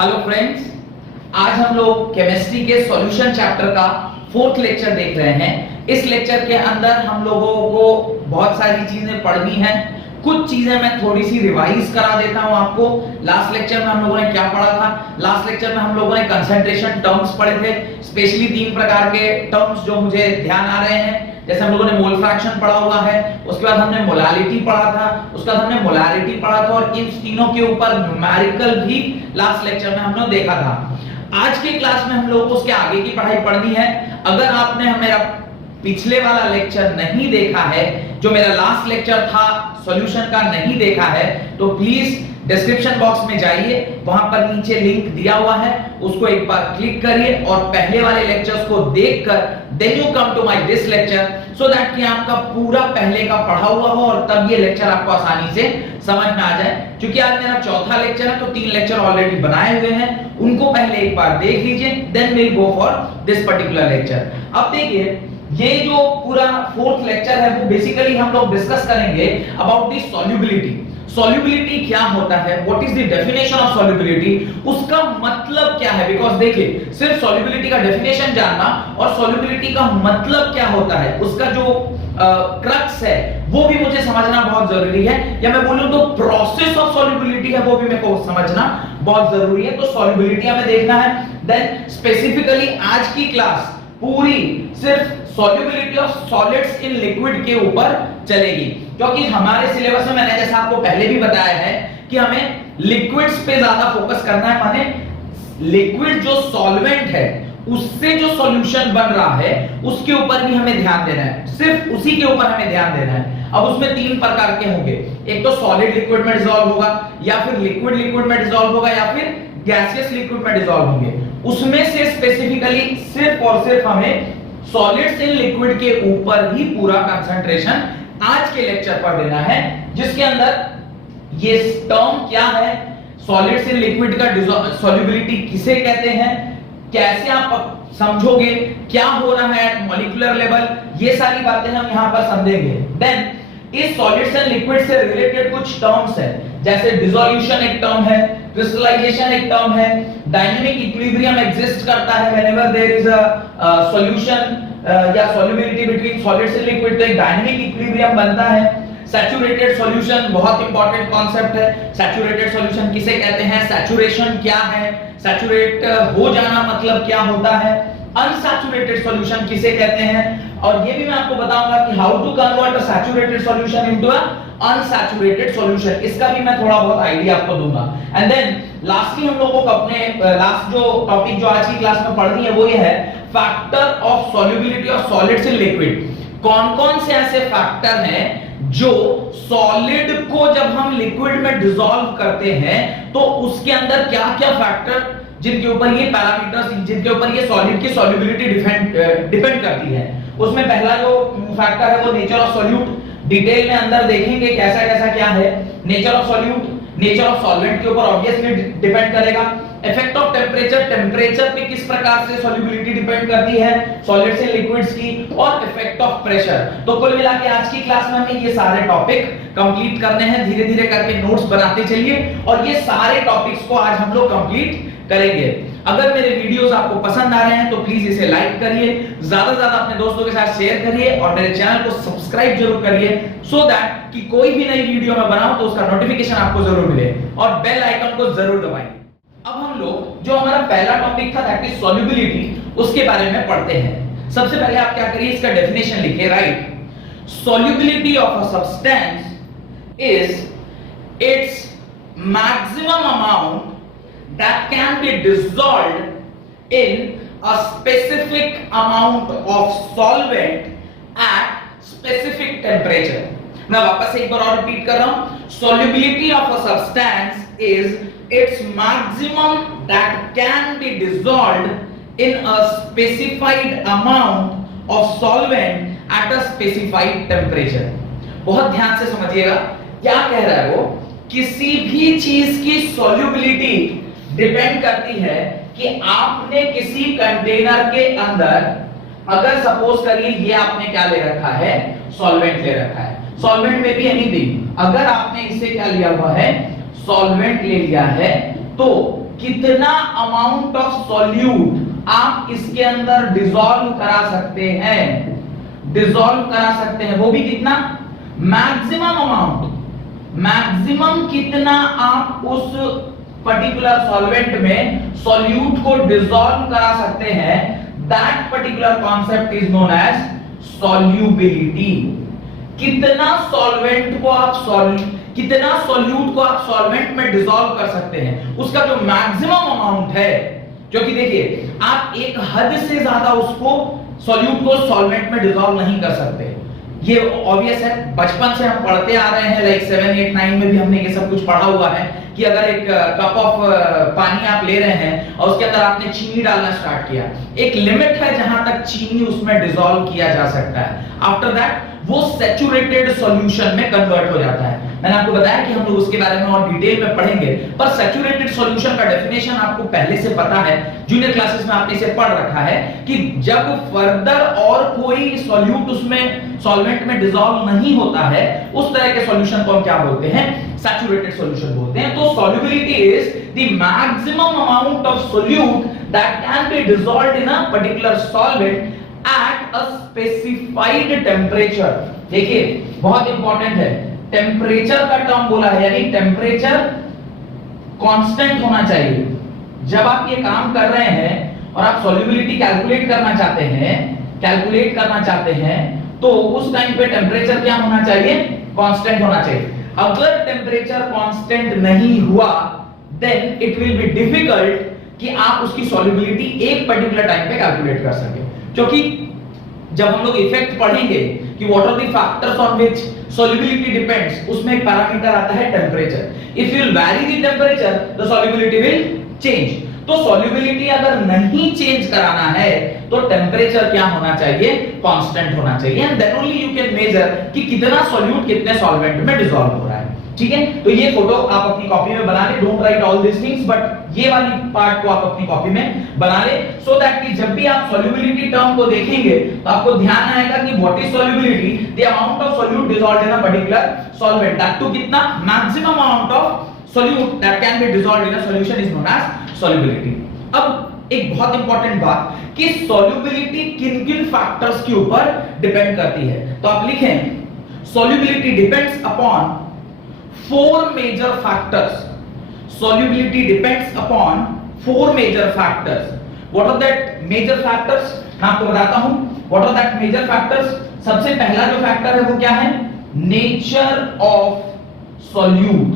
Hello friends, आज हम लोग केमिस्ट्री के सॉल्यूशन चैप्टर का 4th लेक्चर देख रहे हैं। इस लेक्चर के अंदर हम लोगों को बहुत सारी चीजें पढ़नी है। कुछ चीजें मैं थोड़ी सी रिवाइज करा देता हूं आपको। लास्ट लेक्चर में हम लोगों ने क्या पढ़ा था? लास्ट लेक्चर में हम लोगों ने कंसंट्रेशन टर्म्स पढ़े थे, स्पेशली 3 प्रकार के टर्म्स जो मुझे ध्यान आ रहे हैं। जैसे हम लोगों ने मोल फ्रैक्शन पढ़ा हुआ है, उसके बाद हमने मोलालिटी पढ़ा था, उसके बाद हमने मोलारिटी पढ़ा था, और इन तीनों के ऊपर न्यूमेरिकल भी लास्ट लेक्चर में हमने देखा था। आज की क्लास में हम लोगों को उसके आगे की पढ़ाई पढ़नी है। अगर आपने मेरा पिछले वाला लेक्चर नहीं देखा है, जो मेरा लास्ट लेक्चर था सॉल्यूशन का, नहीं देखा है, तो प्लीज डिस्क्रिप्शन बॉक्स में जाइए, वहां पर नीचे लिंक दिया हुआ है, उसको एक बार क्लिक करिए और पहले वाले लेक्चर्स को देखकर then you come to my this lecture, so that कि आपका पूरा पहले का पढ़ा हुआ हो और तब ये लेक्चर आपको आसानी से समझ में आ जाए। क्योंकि आज मेरा चौथा लेक्चर है, तो 3 लेक्चर ऑलरेडी बनाए हुए हैं, उनको पहले एक बार देख लीजिए, then will go for this particular lecture. अब देखिए, ये जो पूरा 4th लेक्चर है वो बेसिकली हम लोग डिस्कस करेंगे अबाउट द सॉल्युबिलिटी। सॉल्युबिलिटी क्या होता है, what is the definition of solubility, उसका मतलब क्या है। बिकॉज़ देखिए, सिर्फ सॉल्युबिलिटी का डेफिनेशन जानना और सॉल्युबिलिटी का मतलब क्या होता है, उसका जो क्रक्स है वो भी मुझे समझना बहुत जरूरी है, या मैं बोलूं तो प्रोसेस ऑफ सॉल्युबिलिटी है वो भी मेरे को समझना बहुत जरूरी है। तो सॉल्युबिलिटी हमें देखना है। देन स्पेसिफिकली आज की क्लास पूरी सिर्फ solubility of solids in liquid के ऊपर चलेगी, क्योंकि हमारे सिलेबस में मैंने जैसा आपको पहले भी बताया है कि हमें लिक्विड्स पे ज्यादा फोकस करना है। माने लिक्विड जो सॉल्वेंट है उससे जो सॉल्यूशन बन रहा है उसके ऊपर भी हमें ध्यान देना है, सिर्फ उसी के ऊपर हमें ध्यान देना है। अब उसमें 3 प्रकार के होंगे, एक तो सॉलिड लिक्विड में डिसॉल्व होगा, या फिर लिक्विड लिक्विड में डिसॉल्व होगा, या फिर गैसियस लिक्विड में डिसॉल्व होंगे। उसमें से स्पेसिफिकली सिर्फ और सिर्फ हमें सॉलिड्स इन लिक्विड के ऊपर ही पूरा कंसंट्रेशन आज के लेक्चर पर देना है, जिसके अंदर ये टर्म क्या है, सॉलिड्स इन लिक्विड का सॉल्युबिलिटी किसे कहते हैं, कैसे आप समझोगे, क्या हो रहा है एट मॉलिक्यूलर लेवल, ये सारी बातें हम यहां पर समझेंगे। देन इस सॉलिड्स एंड लिक्विड से रिलेटेड कुछ टर्म्स हैं, जैसे डिसोल्यूशन एक टर्म है, क्रिस्टलाइजेशन एक टर्म है, डायनामिक इक्विलिब्रियम एग्जिस्ट करता है whenever there is a solution या solubility between solids and liquid, तो एक डायनामिक इक्विलिब्रियम बनता है। सैचुरेटेड सॉल्यूशन बहुत इंपॉर्टेंट कॉन्सेप्ट है। सैचुरेटेड सॉल्यूशन किसे कहते हैं, सैचुरेशन क्या है, सैचुरेट हो जाना मतलब क्या होता है, अनसैचुरेटेड सॉल्यूशन किसे कहते हैं, और ये भी मैं आपको बताऊंगा कि how to convert a saturated solution into a unsaturated solution, इसका भी मैं थोड़ा बहुत आइडिया आपको दूंगा। एंड देन लास्टली हम लोगों को अपने लास्ट जो टॉपिक जो आज की क्लास में पढ़नी है वो ये है factor of solubility of solids in liquid. कौन-कौन से ऐसे फैक्टर हैं जो सॉलिड को जब हम लिक्विड में डिसॉल्व करते हैं तो उसके अंदर क्या-क्या फैक्टर, जिनके ऊपर ये पैरामीटर्स, जिनके ऊपर ये सॉलिड की सॉल्युबिलिटी डिपेंड करती है। उसमें पहला जो फैक्टर है वो नेचर ऑफ सॉल्यूट, डिटेल में अंदर देखेंगे कैसा कैसा क्या है। Nature of solute nature of solvent के ऊपर ऑब्वियसली डिपेंड करेगा। इफेक्ट ऑफ टेम्परेचर, टेम्परेचर पे किस प्रकार से सॉल्युबिलिटी डिपेंड करती है सॉलिड्स एंड लिक्विड्स की, और इफेक्ट ऑफ प्रेशर। तो कुल मिला के आज की क्लास में हमें ये सारे टॉपिक कंप्लीट करने हैं। धीरे धीरे करके नोट्स बनाते चलिए और ये सारे टॉपिक्स को आज हम लोग कंप्लीट करेंगे। अगर मेरे वीडियोस आपको पसंद आ रहे हैं तो प्लीज इसे लाइक करिए, ज्यादा से ज्यादा अपने दोस्तों के साथ शेयर करिए और मेरे चैनल को सब्सक्राइब जरूर करिए, सो दैट कि कोई भी नई वीडियो मैं बनाऊं तो उसका नोटिफिकेशन आपको जरूर मिले, और बेल आइकन को जरूर दबाएं। अब हम लोग जो हमारा पहला टॉपिक था दैट इज सॉल्युबिलिटी, उसके बारे में पढ़ते हैं। सबसे पहले आप क्या करिए, इसका डेफिनेशन लिखिए। Right, solubility of a substance is its maximum amount that can be dissolved in a specific amount of solvent at specific temperature। मैं वापस एक बार और रिपीट कर रहा हूं, solubility of a substance is its maximum that can be dissolved in a specified amount of solvent at a specified temperature। बहुत ध्यान से समझिएगा क्या कह रहा है वो, किसी भी चीज की solubility डिपेंड करती है कि आपने किसी कंटेनर के अंदर, अगर सपोज करिए ये आपने क्या ले रखा है, सॉल्वेंट ले रखा है। सॉल्वेंट में भी एनीथिंग, अगर आपने इसे क्या लिया हुआ है, सॉल्वेंट ले लिया है, तो कितना अमाउंट ऑफ सॉल्यूट आप इसके अंदर डिसॉल्व करा सकते हैं, डिसॉल्व करा सकते हैं, वो भी कितना, मैक्सिमम अमाउंट, मैक्सिमम कितना आप उस पर्टिकुलर सॉल्वेंट में सॉल्यूट को डिसॉल्व करा सकते हैं, that particular concept is known as solubility. कितना सॉल्वेंट को आप कितना सॉल्यूट को आप सॉल्वेंट में डिसॉल्व कर सकते हैं, उसका जो मैक्सिमम अमाउंट है, क्योंकि देखिए आप एक हद से ज्यादा उसको सॉल्यूट को सॉल्वेंट में डिसॉल्व नहीं कर सकते, ये ऑब्वियस है, बचपन से हम पढ़ते आ रहे हैं, लाइक 7, 8, 9 में भी हमने ये सब कुछ पढ़ा हुआ है कि अगर एक कप ऑफ पानी आप ले रहे हैं और उसके अंदर आपने चीनी डालना स्टार्ट किया, एक लिमिट है जहां तक चीनी उसमें डिसॉल्व किया जा सकता है, आफ्टर दैट वो सैचुरेटेड सॉल्यूशन में कन्वर्ट हो जाता है। मैंने आपको बताया कि हम लोग उसके बारे में और डिटेल में पढ़ेंगे, पर सैचुरेटेड सॉल्यूशन का डेफिनेशन आपको पहले से पता है, जूनियर क्लासेस में आपने इसे पढ़ रखा है कि जब फर्दर और कोई सॉल्यूट उसमें सॉल्वेंट में डिसॉल्व नहीं होता है, उस तरह के सॉल्यूशन को हम क्या बोलते हैं, सैचुरेटेड सॉल्यूशन बोलते हैं। तो solubility is the maximum amount of solute that can be dissolved in a particular solvent at a specified temperature। देखिए बहुत इंपॉर्टेंट है, टेम्परेचर का टर्म बोला है, यानी टेम्परेचर कांस्टेंट होना चाहिए। जब आप ये काम कर रहे हैं और आप सॉल्युबिलिटी कैलकुलेट करना चाहते हैं, तो उस टाइम पे टेम्परेचर क्या होना चाहिए, कांस्टेंट होना चाहिए। अगर टेम्परेचर कांस्टेंट नहीं हुआ, then it will be difficult कि आप उसकी सॉल्युबिलिटी एक पर्टिकुलर टाइम पे कैलकुलेट कर सकें, क्योंकि जब हम लोग इफेक्ट पढ़ेंगे कि what are the factors on which solubility depends, उसमें एक पैरामीटर आता है temperature. If you will vary the temperature, the solubility will change. तो सॉल्युबिलिटी अगर नहीं चेंज कराना है तो टेम्परेचर क्या होना चाहिए, कांस्टेंट होना चाहिए, and then only you can measure कि कितना सॉल्यूट कितने सॉल्वेंट में डिसॉल्व हो रहा है। ठीक है, तो ये फोटो आप अपनी कॉपी में बना ले, don't write all this things, but ये वाली पार्ट को आप अपनी कॉपी में बना ले, सो दैट कि जब भी आप सॉल्युबिलिटी टर्म को देखेंगे तो आपको ध्यान आएगा कि what is solubility, the amount of solute dissolved in a particular solvent, that to कितना, maximum amount of solute that can be dissolved in a solution is known as solubility. अब एक बहुत इंपॉर्टेंट बात कि सॉल्युबिलिटी किन-किन factors के ऊपर depend करती है, तो आप लिखें solubility depends upon 4 major factors। Solubility depends upon 4 major factors। What are that major factors? मैं आपको बताता हूं what are that major factors। सबसे पहला जो फैक्टर है वो क्या है, nature of solute।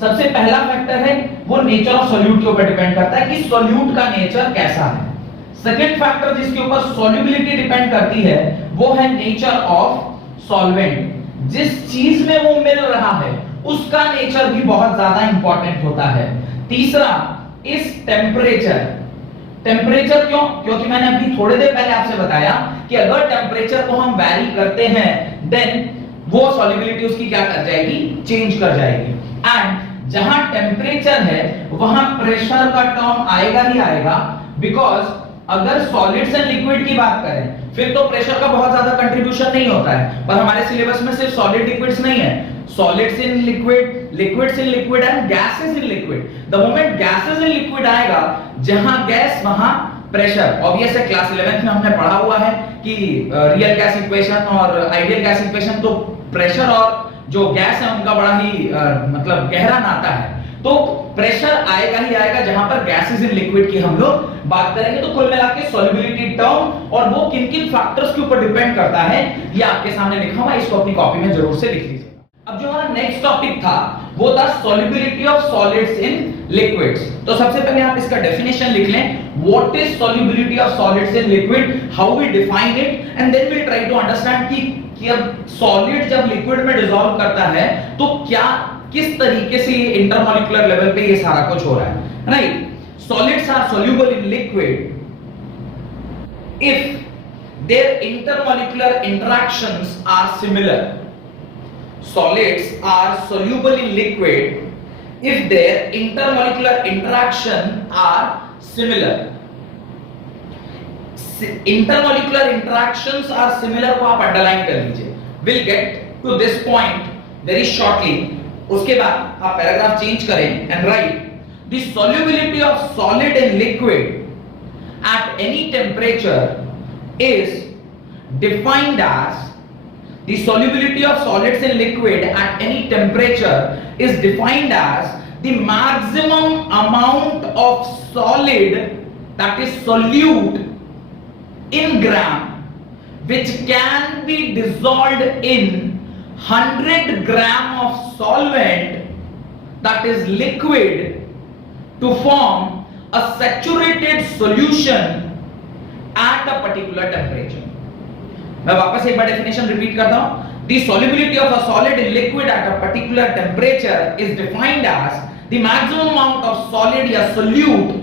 सबसे पहला फैक्टर है वो नेचर ऑफ सॉल्यूट के ऊपर डिपेंड करता है कि सॉल्यूट का नेचर कैसा है। सेकंड फैक्टर जिसके ऊपर सॉल्युबिलिटी डिपेंड करती है वो है नेचर ऑफ सॉल्वेंट, जिस चीज में वो मिल रहा है उसका नेचर भी बहुत ज्यादा इंपॉर्टेंट होता है। तीसरा इस टेम्परेचर, टेम्परेचर क्यों, क्योंकि मैंने अभी थोड़ी देर पहले आपसे बताया कि अगर टेम्परेचर को हम वैरी करते हैं देन वो सॉल्युबिलिटी उसकी क्या कर जाएगी, चेंज कर जाएगी। एंड जहां टेम्परेचर है वहां प्रेशर का टर्म आएगा ही आएगा, बिकॉज अगर सॉलिड्स एंड लिक्विड की बात करें फिर तो प्रेशर का बहुत ज्यादा कंट्रीब्यूशन नहीं होता है, पर हमारे सिलेबस में सिर्फ सॉलिड लिक्विड्स नहीं है, solids in liquid, liquids in liquid and gases in liquid। the moment gases in liquid आएगा, जहां गैस वहां प्रेशर। ऑब्वियस है, क्लास 11th में हमने पढ़ा हुआ है कि रियल गैस इक्वेशन और आइडियल गैस इक्वेशन, तो प्रेशर और जो गैस है उनका बड़ा ही मतलब गहरा नाता है। तो प्रेशर आएगा ही आएगा जहां पर गैसेस इन लिक्विड की हम लोग बात करेंगे। तो कुल मिला के सॉल्युबिलिटी टर्म और वो किन-किन फैक्टर्स के ऊपर डिपेंड करता है, ये आपके सामने लिखा हुआ है, इसको अपनी कॉपी में जरूर से लिख लीजिए। अब जो हमारा नेक्स्ट टॉपिक था वो था solubility of solids in liquids. तो सबसे पहले आप इसका डेफिनेशन लिख लें, what is solubility of solids in liquid, how we define it, and then we try to understand कि अब सॉलिड जब लिक्विड में डिसॉल्व करता है तो क्या किस तरीके से ये इंटरमॉलिक्यूलर लेवल पे ये सारा कुछ हो रहा है, right. Solids are soluble in liquid if their intermolecular interactions are similar. Solids are soluble in liquid if their intermolecular interaction are similar। Intermolecular interactions are similar को आप अंडरलाइन कर लीजिए। We'll get to this point very shortly। उसके बाद आप paragraph change करें and write the solubility of solid in liquid at any temperature is defined as the solubility of solids in liquid at any temperature is defined as the maximum amount of solid, that is solute, in gram which can be dissolved in 100 gram of solvent, that is liquid, to form a saturated solution at a particular temperature. मैं वापस एक बार definition repeat करता हूं. The solubility of a solid in liquid at a particular temperature is defined as the maximum amount of solid या solute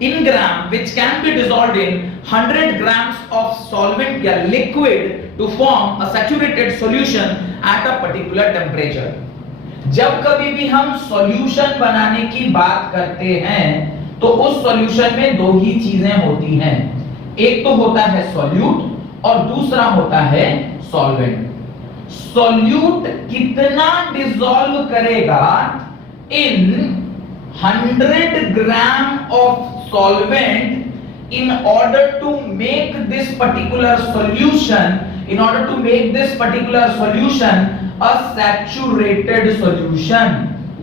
in gram which can be dissolved in 100 grams of solvent या liquid to form a saturated solution at a particular temperature. जब कभी भी हम solution बनाने की बात करते हैं तो उस सॉल्यूशन में दो ही चीजें होती हैं. एक तो होता है सॉल्यूट और दूसरा होता है सॉल्वेंट. सॉल्यूट कितना डिसॉल्व करेगा इन 100 gram of solvent in order to make this particular solution, a saturated solution.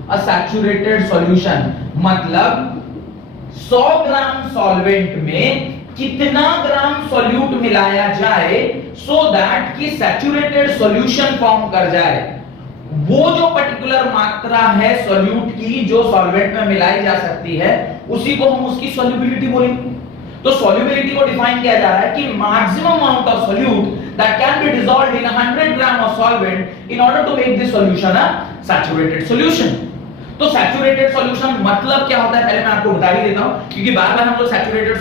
A saturated solution मतलब 100 ग्राम सॉल्वेंट में कितना ग्राम सॉल्यूट मिलाया जाए so that कि सैचुरेटेड सॉल्यूशन फॉर्म कर जाए. वो जो पर्टिकुलर मात्रा है सॉल्यूट की जो सॉल्वेंट में मिलाई जा सकती है उसी को हम उसकी सॉल्युबिलिटी बोलेंगे. तो सॉल्युबिलिटी को डिफाइन किया जा रहा है कि maximum amount of solute that can be dissolved in 100 gram of solvent in order to make this solution a saturated solution. तो सैचुरेटेड सॉल्यूशन मतलब क्या होता है पहले मैं आपको बता ही देता हूं क्योंकि बार-बार हम लोग सैचुरेटेड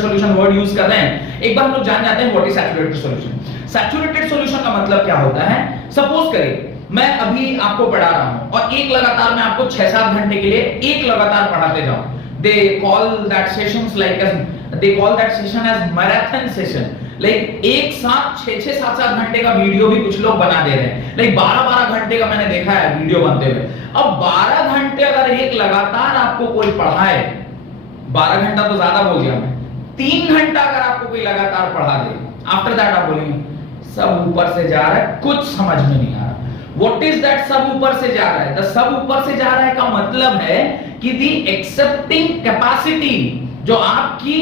सॉल्यूशन वर्ड यूज कर रहे हैं. एक बार हम लोग जान जाते हैं what is saturated solution. Saturated solution का मतलब क्या होता है. सपोज करें मैं अभी आपको पढ़ा रहा हूं और एक लगातार मैं आपको 6-7 घंटे के लिए एक लगातार पढ़ाते जाऊं. They call that sessions like as marathon session. Like एक साथ 6-6, 7-7 घंटे का वीडियो भी कुछ लोग बना दे रहे हैं. Like 12-12 घंटे का मैंने देखा है वीडियो बनते हुए. अब 12 घंटे अगर एक लगातार आपको कोई पढ़ाए, 12 घंटा तो ज्यादा बोल दिया मैं, 3 घंटा अगर आपको कोई लगातार पढ़ा दे, आफ्टर दैट आप बोलेंगे सब ऊपर से जा रहा है, कुछ समझ में नहीं आ रहा. What is that सब ऊपर से जा रहा है? The सब ऊपर से जा रहा है का मतलब है कि the accepting capacity, जो आपकी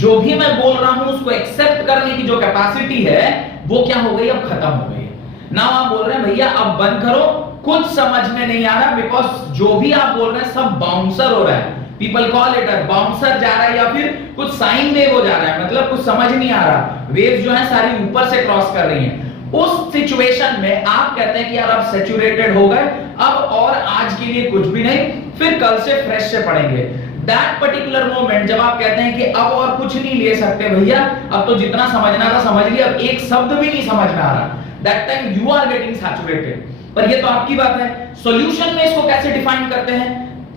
जो भी मैं बोल रहा हूं उसको एक्सेप्ट करने की जो कैपेसिटी है वो क्या हो गई, अब खत्म हो गई. ना आप बोल रहे हैं भैया अब बंद करो, कुछ समझ में नहीं आ रहा, बिकॉज जो भी आप बोल रहे हैं सब बाउंसर हो रहा है. पीपल कॉल इट बाउंसर जा रहा है या फिर कुछ साइन वेव हो जा रहा है, मतलब कुछ समझ नहीं आ रहा. वेव्स जो है सारी ऊपर से क्रॉस कर रही हैं. उस सिचुएशन में आप कहते हैं कि यार अब सैचुरेटेड हो गए, अब और आज के लिए कुछ भी नहीं, फिर कल से फ्रेश से पढ़ेंगे. दैट पर्टिकुलर मोमेंट जब आप कहते हैं कि अब और कुछ नहीं ले सकते भैया, अब तो जितना समझना था समझ लिया, अब एक शब्द भी नहीं समझ में आ रहा, that time you are getting saturated. पर ये तो आपकी बात है. सॉल्यूशन में इसको कैसे डिफाइन करते हैं?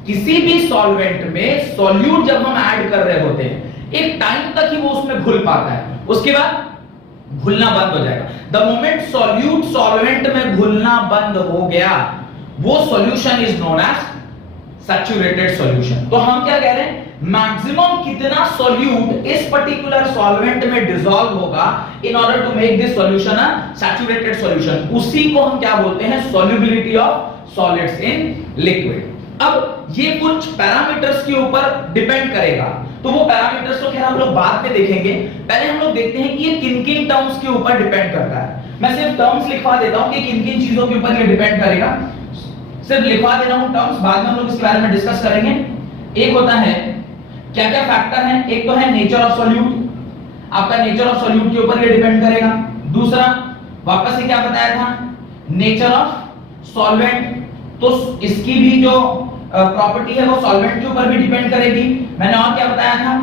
किसी भी सॉल्वेंट में सॉल्यूट जब हम ऐड कर रहे होते हैं एक टाइम तक ही वो उसमें घुल पाता है, उसके बाद घुलना बंद हो जाएगा. द मोमेंट सॉल्यूट सॉल्वेंट में घुलना बंद हो गया वो solution is known as saturated solution. तो हम क्या कह रहे हैं, मैक्सिमम कितना सॉल्यूट इस पर्टिकुलर सॉल्वेंट में डिसॉल्व होगा in order to make this solution a saturated solution, उसी को हम क्या बोलते हैं, solubility of solids in liquid. अब ये कुछ पैरामीटर्स के ऊपर डिपेंड करेगा, तो वो पैरामीटर्स तो खैर हम लोग बाद में देखेंगे. पहले हम लोग देखते हैं कि ये किन-किन टर्म्स के ऊपर डिपेंड करता है. मैं सिर्फ टर्म्स लिखवा देता हूं कि किन-किन चीजों के ऊपर ये डिपेंड करेगा, सिर्फ लिखवा दे रहा हूं टर्म्स, बाद में हम लोग इसके बारे में डिस्कस करेंगे. एक होता है क्या-क्या फैक्टर हैं, एक तो है नेचर ऑफ सॉल्यूट, आपका नेचर ऑफ सॉल्यूट के ऊपर ये डिपेंड करेगा. दूसरा वापस से क्या बताया था, नेचर ऑफ सॉल्वेंट, तो इसकी भी जो प्रॉपर्टी है वो सॉल्वेंट के ऊपर भी डिपेंड करेगी. मैंने और क्या बताया था,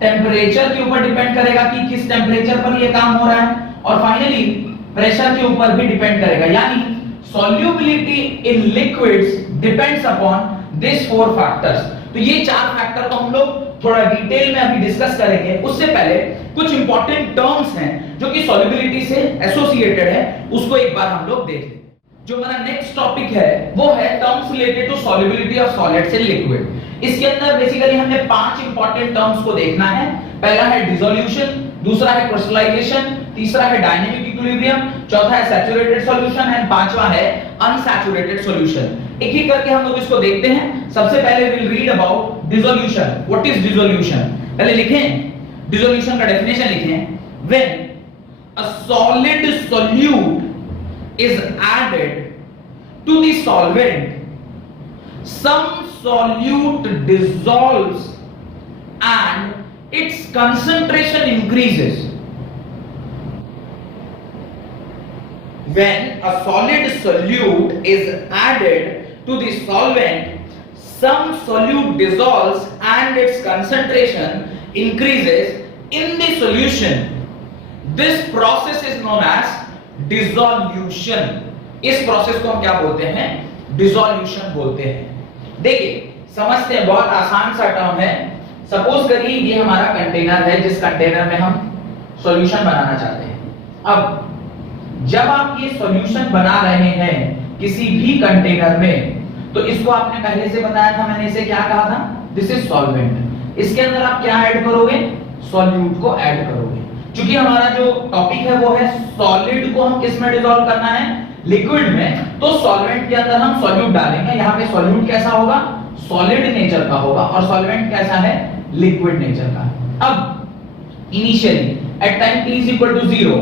टेम्परेचर के ऊपर डिपेंड करेगा कि किस टेम्परेचर पर ये काम हो रहा है, और फाइनली प्रेशर के ऊपर भी डिपेंड करेगा. यानी solubility in liquids depends upon this 4 factors. तो ये 4 फैक्टर को हम लोग थोड़ा डिटेल में अभी डिस्कस करेंगे. उससे पहले कुछ इंपॉर्टेंट टर्म्स हैं जो कि सॉल्युबिलिटी से एसोसिएटेड है, उसको एक बार हम लोग देख लें. जो हमारा नेक्स्ट टॉपिक है वो है terms related to solubility of solids in liquid. इसके अंदर बेसिकली हमें 5 इंपॉर्टेंट टर्म्स को देखना है। पहला है डिसोल्यूशन, दूसरा है क्रिस्टलाइजेशन, तीसरा है डायनेमिक इक्विलिब्रियम, चौथा है सैचुरेटेड सॉल्यूशन एंड पांचवा है अनसैचुरेटेड सॉल्यूशन। एक एक करके हम लोग इसको देखते हैं। सबसे पहले will read about dissolution. What is dissolution? पहले लिखें डिसोल्यूशन का डेफिनेशन लिखें। When a solid solute is added to the solvent, some solute dissolves and its concentration increases. When a solid solute is added to the solvent, some solute dissolves and its concentration increases in the solution. This process is known as dissolution. इस process को हम क्या बोलते हैं? Dissolution बोलते हैं। देखिए समझते हैं, बहुत आसान सा टर्म है। सपोज करिए ये हमारा कंटेनर है जिस कंटेनर में हम सॉल्यूशन बनाना चाहते हैं। अब जब आप ये सॉल्यूशन बना रहे हैं किसी भी कंटेनर में, तो इसको आपने पहले से बताया था, मैंने इसे क्या कहा था? This is solvent. इसके अंदर आप क्या ऐड करोगे? सॉल्यूट को ऐड करोगे। क्योंकि हमारा जो टॉपिक है वो है सॉलिड को हम किस में डिसॉल्व करना है? लिक्विड में। तो सॉल्वेंट के अंदर हम सॉल्यूट डालेंगे। यहाँ पे सॉल्यूट कैसा होगा? सॉलिड नेचर का होगा और सॉल्वेंट कैसा है? लिक्विड नेचर का। अब initially at time t is equal to 0,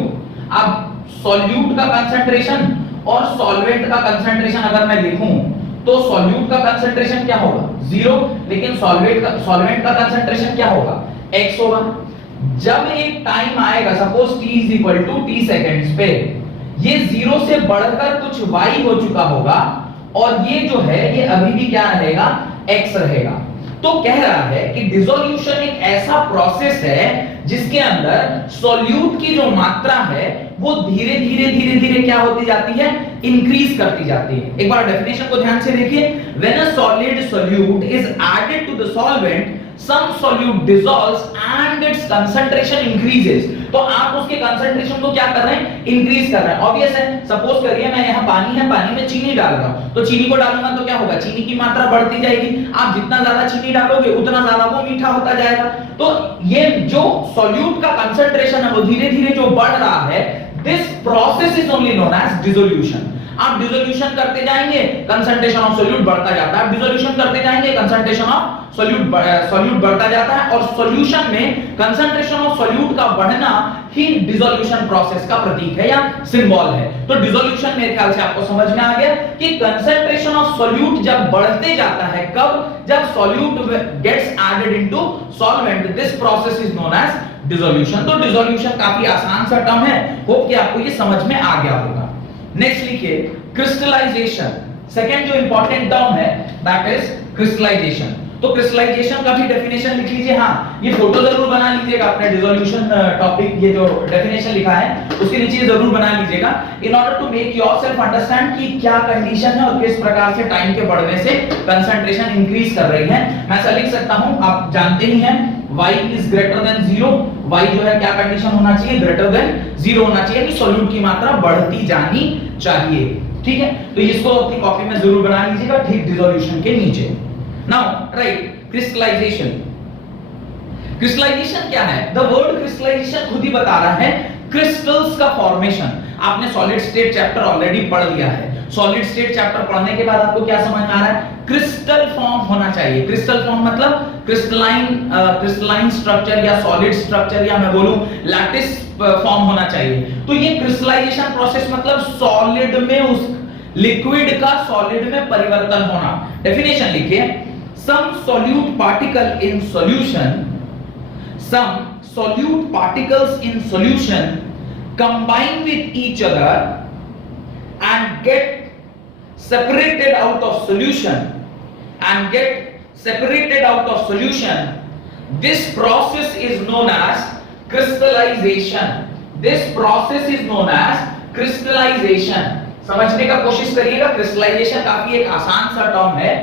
अब सॉल्यूट का कंसंट्रेशन और सॉल्वेंट का कंसंट्रेशन अगर मैं लिखूं तो सॉल्यूट का कंसंट्रेशन क्या होगा? 0, लेकिन सॉल्वेंट का कंसंट्रेशन क्या होगा? x होगा। जब एक टाइम आएगा, suppose t is equal to t seconds पे, ये 0 से बढ़कर कुछ y हो चुका होगा और ये जो है ये अभी भी क्या रहेगा? x रहेगा। तो कह रहा है कि डिसोल्यूशन एक ऐसा प्रोसेस है जिसके अंदर सॉल्यूट की जो मात्रा है वो धीरे धीरे क्या होती जाती है? इंक्रीज करती जाती है। एक बार डेफिनेशन को ध्यान से देखिए। When a solid solute is added to the solvent, some solute dissolves and its concentration increases. तो आप उसके कंसंट्रेशन को क्या कर रहे हैं? इंक्रीज कर रहे हैं। ऑब्वियस है। सपोज करिए मैं यहाँ पानी है, पानी में चीनी डाल रहा हूँ, तो चीनी को डालूंगा तो क्या होगा? चीनी की मात्रा बढ़ती जाएगी। आप जितना ज्यादा चीनी डालोगे उतना ज्यादा वो मीठा होता जाएगा। तो ये जो सॉल्यूट का कंसंट्रेशन है वो धीरे धीरे जो बढ़ रहा है, this process is only known as dissolution. आप डिसोल्यूशन करते जाएंगे, कंसंट्रेशन ऑफ सॉल्यूट बढ़ता जाता है। डिसोल्यूशन करते जाएंगे, कंसंट्रेशन ऑफ सॉल्यूट बढ़ता जाता है और सॉल्यूशन में कंसंट्रेशन ऑफ सॉल्यूट का बढ़ना ही डिसोल्यूशन प्रोसेस का प्रतीक है या सिंबल है। तो डिसोल्यूशन मेरे ख्याल से आपको समझ में आ गया कि कंसंट्रेशन ऑफ सॉल्यूट जब बढ़ते जाता है, कब? जब solute gets added into solvent, this process is known as dissolution. तो डिसोल्यूशन काफी आसान सा टर्म है। होप कि आपको ये समझ में आ गया होगा। नेक्स्ट लिखिए क्रिस्टलाइजेशन। सेकंड जो इंपॉर्टेंट टर्म है दैट इज क्रिस्टलाइजेशन। तो क्रिस्टलाइजेशन का भी डेफिनेशन लिख लीजिए। हाँ, ये फोटो जरूर बना लीजिएगा अपने डिसोल्यूशन टॉपिक, ये जो डेफिनेशन लिखा है उसके नीचे जरूर बना लीजिएगा, in order to make yourself understand कि क्या कंडीशन है और किस प्रकार से टाइम के बढ़ने से कंसंट्रेशन इंक्रीज कर रही है। मैं ऐसा लिख सकता हूं, आप जानते ही हैं y is greater than 0। y जो है क्या कंडीशन होना चाहिए? ग्रेटर देन 0 होना चाहिए, कि सॉल्यूट की मात्रा बढ़ती जानी चाहिए। ठीक है, तो इसको अपनी कॉपी में जरूर बना लीजिएगा ठीक डिसोल्यूशन के नीचे। Now right crystallisation. क्रिस्टलाइजेशन क्या है? द वर्ड क्रिस्टलाइजेशन खुद ही बता रहा है क्रिस्टल्स का फॉर्मेशन। आपने सॉलिड स्टेट चैप्टर ऑलरेडी पढ़ लिया है। सॉलिड स्टेट चैप्टर पढ़ने के बाद आपको क्या समझ में आ रहा है? क्रिस्टल फॉर्म होना चाहिए। क्रिस्टल फॉर्म मतलब क्रिस्टलाइन स्ट्रक्चर या सॉलिड स्ट्रक्चर या मैं बोलूं लैटिस फॉर्म होना चाहिए। तो ये क्रिस्टलाइजेशन प्रोसेस मतलब सॉलिड में उस लिक्विड का सॉलिड में परिवर्तन होना। डेफिनेशन लिखिए। some solute particle in solution, some solute particles in solution combine with each other and get separated out of solution. This process is known as crystallization. समझने का कोशिश करिएगा। क्रिस्टलाइजेशन काफी एक आसान सा टर्म है।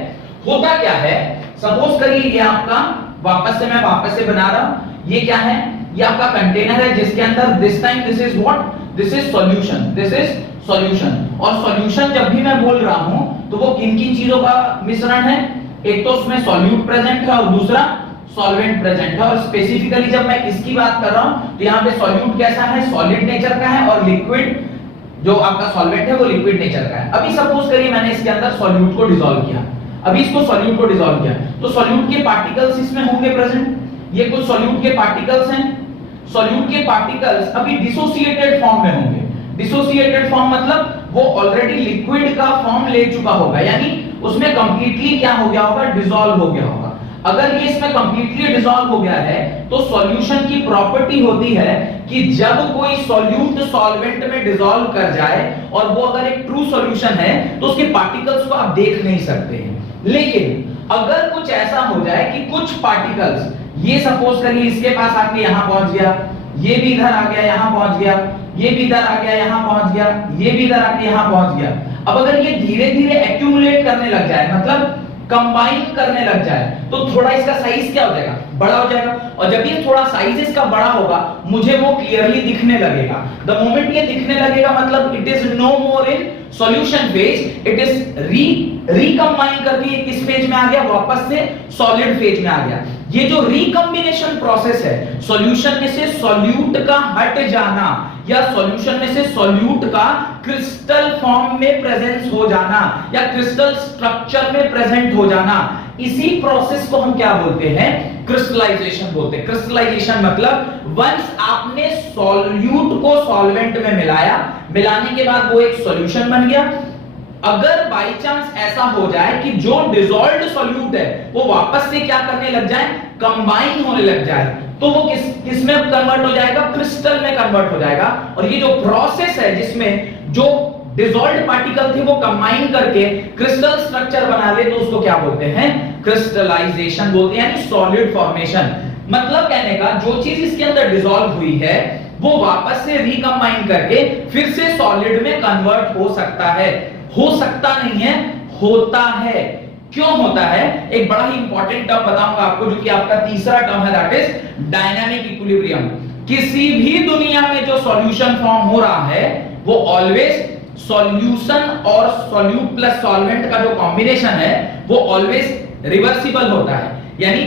होता क्या है? सपोज करिए ये आपका वापस से बना रहा हूं, ये क्या है? ये आपका कंटेनर है जिसके अंदर this time this is what? This is solution, this is solution. और सॉल्यूशन जब भी मैं बोल रहा हूं तो वो किन किन चीजों का मिश्रण है? एक तो उसमें सॉल्यूट प्रेजेंट है और दूसरा सॉल्वेंट प्रेजेंट है। और स्पेसिफिकली जब मैं इसकी बात कर रहा हूं तो यहाँ पे सॉल्यूट कैसा है? सॉलिड नेचर का है, और लिक्विड जो आपका सॉल्वेंट है वो लिक्विड नेचर का है। अभी सपोज करिए मैंने इसके अंदर सॉल्यूट को डिसॉल्व किया, अभी इसको सॉल्यूट को डिसॉल्व किया, तो सॉल्यूट के पार्टिकल्स इसमें होंगे प्रेजेंट। ये कुछ सॉल्यूट के पार्टिकल्स हैं। सॉल्यूट के पार्टिकल्स अभी डिसोसिएटेड फॉर्म में होंगे। डिसोसिएटेड फॉर्म मतलब वो ऑलरेडी लिक्विड का फॉर्म ले चुका होगा, यानी उसमें कंप्लीटली क्या हो गया होगा? डिसॉल्व हो गया होगा। अगर ये इसमें कंप्लीटली डिसॉल्व हो गया है तो सॉल्यूशन की प्रॉपर्टी होती है कि जब कोई सॉल्यूट सॉल्वेंट में डिसॉल्व कर जाए और वो अगर एक ट्रू सॉल्यूशन है तो उसके पार्टिकल्स को आप देख नहीं सकते हैं। लेकिन अगर कुछ ऐसा हो जाए कि कुछ पार्टिकल्स, ये सपोज करिए इसके पास आके यहां पहुंच गया, ये भी इधर आ गया यहां पहुंच गया, ये भी इधर आ गया यहां पहुंच गया, ये भी इधर आके यहां पहुंच गया। अब अगर ये धीरे-धीरे एक्यूमुलेट करने लग जाए, मतलब कंबाइन करने लग जाए, तो थोड़ा इसका साइज क्या हो जाएगा? बड़ा हो जाएगा। और जब ये थोड़ा साइज इसका बड़ा होगा मुझे वो क्लियरली दिखने लगेगा। द मोमेंट ये दिखने लगेगा मतलब it is no more in solution phase, it is recombine करके किस फेज में आ गया? वापस से सॉलिड फेज में आ गया। ये जो रिकंबिनेशन प्रोसेस है, सॉल्यूशन में से सॉल्यूट का हट जाना या सॉल्यूशन में से सॉल्यूट का क्रिस्टल फॉर्म में प्रेजेंस हो जाना या क्रिस्टल स्ट्रक्चर में प्रेजेंट हो जाना, इसी प्रोसेस को हम क्या बोलते हैं? क्रिस्टलाइजेशन बोलते हैं। क्रिस्टलाइजेशन मतलब वंस आपने सॉल्यूट को सॉल्वेंट में मिलाया, मिलाने के बाद वो एक सॉल्यूशन बन गया। अगर बाय चांस ऐसा हो जाए कि जो डिसॉल्व्ड सॉल्यूट है वो वापस से क्या करने लग जाए? कंबाइन होने लग जाए, तो वो किस में कन्वर्ट हो जाएगा? क्रिस्टल में कन्वर्ट हो जाएगा। और ये जो प्रोसेस है जिसमें जो डिसॉल्व्ड पार्टिकल थे वो कंबाइन करके क्रिस्टल स्ट्रक्चर बना ले, तो उसको क्या बोलते हैं? क्रिस्टलाइजेशन बोलते हैं, यानी सॉलिड फॉर्मेशन। मतलब कहने का जो चीज इसके अंदर डिसॉल्व हुई है वो वापस से रिकंबाइन करके फिर से सॉलिड में कन्वर्ट हो सकता है। हो सकता नहीं है, होता है। क्यों होता है? एक बड़ा ही इंपॉर्टेंट टर्म बताऊंगा आपको, जो कि आपका तीसरा टर्म है, दैट इज डायनामिक इक्विलिब्रियम। किसी भी दुनिया में जो सॉल्यूशन फॉर्म हो रहा है वो ऑलवेज सॉल्यूशन और सॉल्यूट प्लस सॉल्वेंट का जो कॉम्बिनेशन है वो ऑलवेज रिवर्सिबल होता है। यानी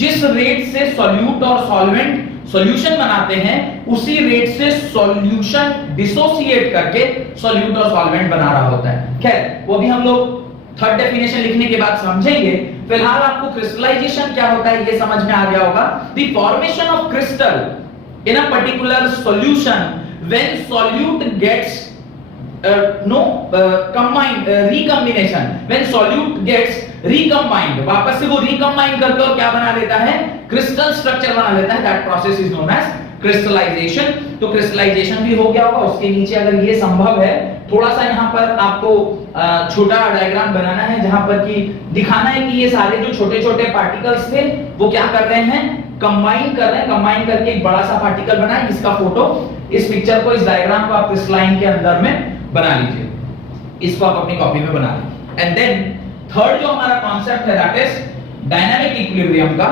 जिस रेट से सॉल्यूट और सॉल्वेंट सॉल्यूशन बनाते हैं उसी रेट से सॉल्यूशन डिसोसिएट करके सॉल्यूट और सॉल्वेंट बना रहा होता है। खैर वो भी हम लोग थर्ड डेफिनेशन लिखने के बाद समझेंगे। फिलहाल आपको क्रिस्टलाइजेशन क्या होता है ये समझ में आ गया होगा। The formation of crystal in a particular solution when solute gets recombination, when solute gets recombined, वापस से वो recombine करके और क्या बना लेता है? क्रिस्टल स्ट्रक्चर बना लेता है। that process is known as crystallization। तो क्रिस्टलाइजेशन भी हो गया होगा। उसके नीचे अगर ये संभव है, थोड़ा सा यहाँ पर आपको छोटा डायग्राम बनाना है जहां पर कि दिखाना है कि ये सारे जो छोटे छोटे पार्टिकल्स थे वो क्या कर रहे हैं? कंबाइन कर रहे हैं। कंबाइन करके एक बड़ा सा पार्टिकल बना है। इसका फोटो, इस पिक्चर को, इस डायग्राम को आप इस लाइन के अंदर में बना लीजिए। इसको आप अपनी कॉपी में बना लीजिए। एंड देन थर्ड जो हमारा कॉन्सेप्ट है दैट इज डायनामिक इक्विलिब्रियम का,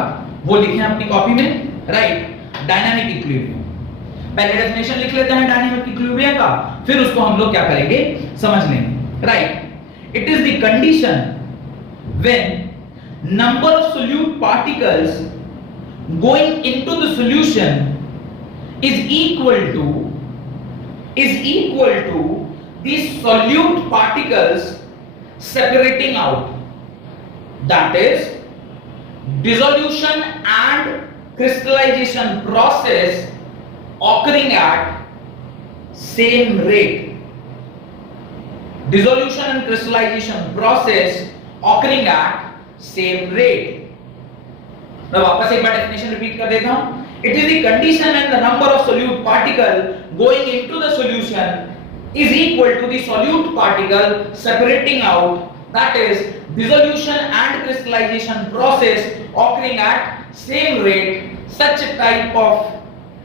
वो लिखें अपनी कॉपी में, राइट? डायनामिक इक्विलिब्रियम, पहले डेफिनेशन लिख लेते हैं डायनामिक इक्विलिब्रियम का, फिर उसको हम लोग क्या करेंगे? समझ लेंगे, right? It is the condition when number of solute particles going into the solution is equal to the solute particles separating out, that is dissolution and crystallization process occurring at same rate. Dissolution and crystallization process occurring at same rate. मैं वापस एक बार definition repeat कर देता हूं। It is the condition when the number of solute particle going into the solution is equal to the solute particle separating out, that is dissolution and crystallization process occurring at same rate. Such a type of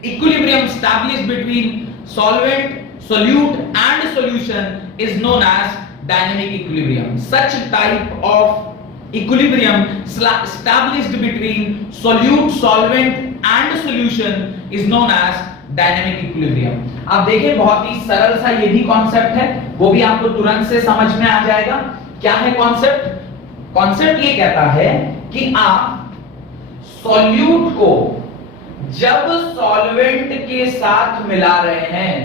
equilibrium established between solvent, solute and solution is known as dynamic equilibrium. Such a type of equilibrium established between solute, solvent and solution is known as dynamic equilibrium. आप देखें बहुत ही सरल सा ये भी concept है, वो भी आपको तुरंत से समझ में आ जाएगा। क्या है कॉन्सेप्ट? कॉन्सेप्ट ये कहता है कि आप सॉल्यूट को जब सॉल्वेंट के साथ मिला रहे हैं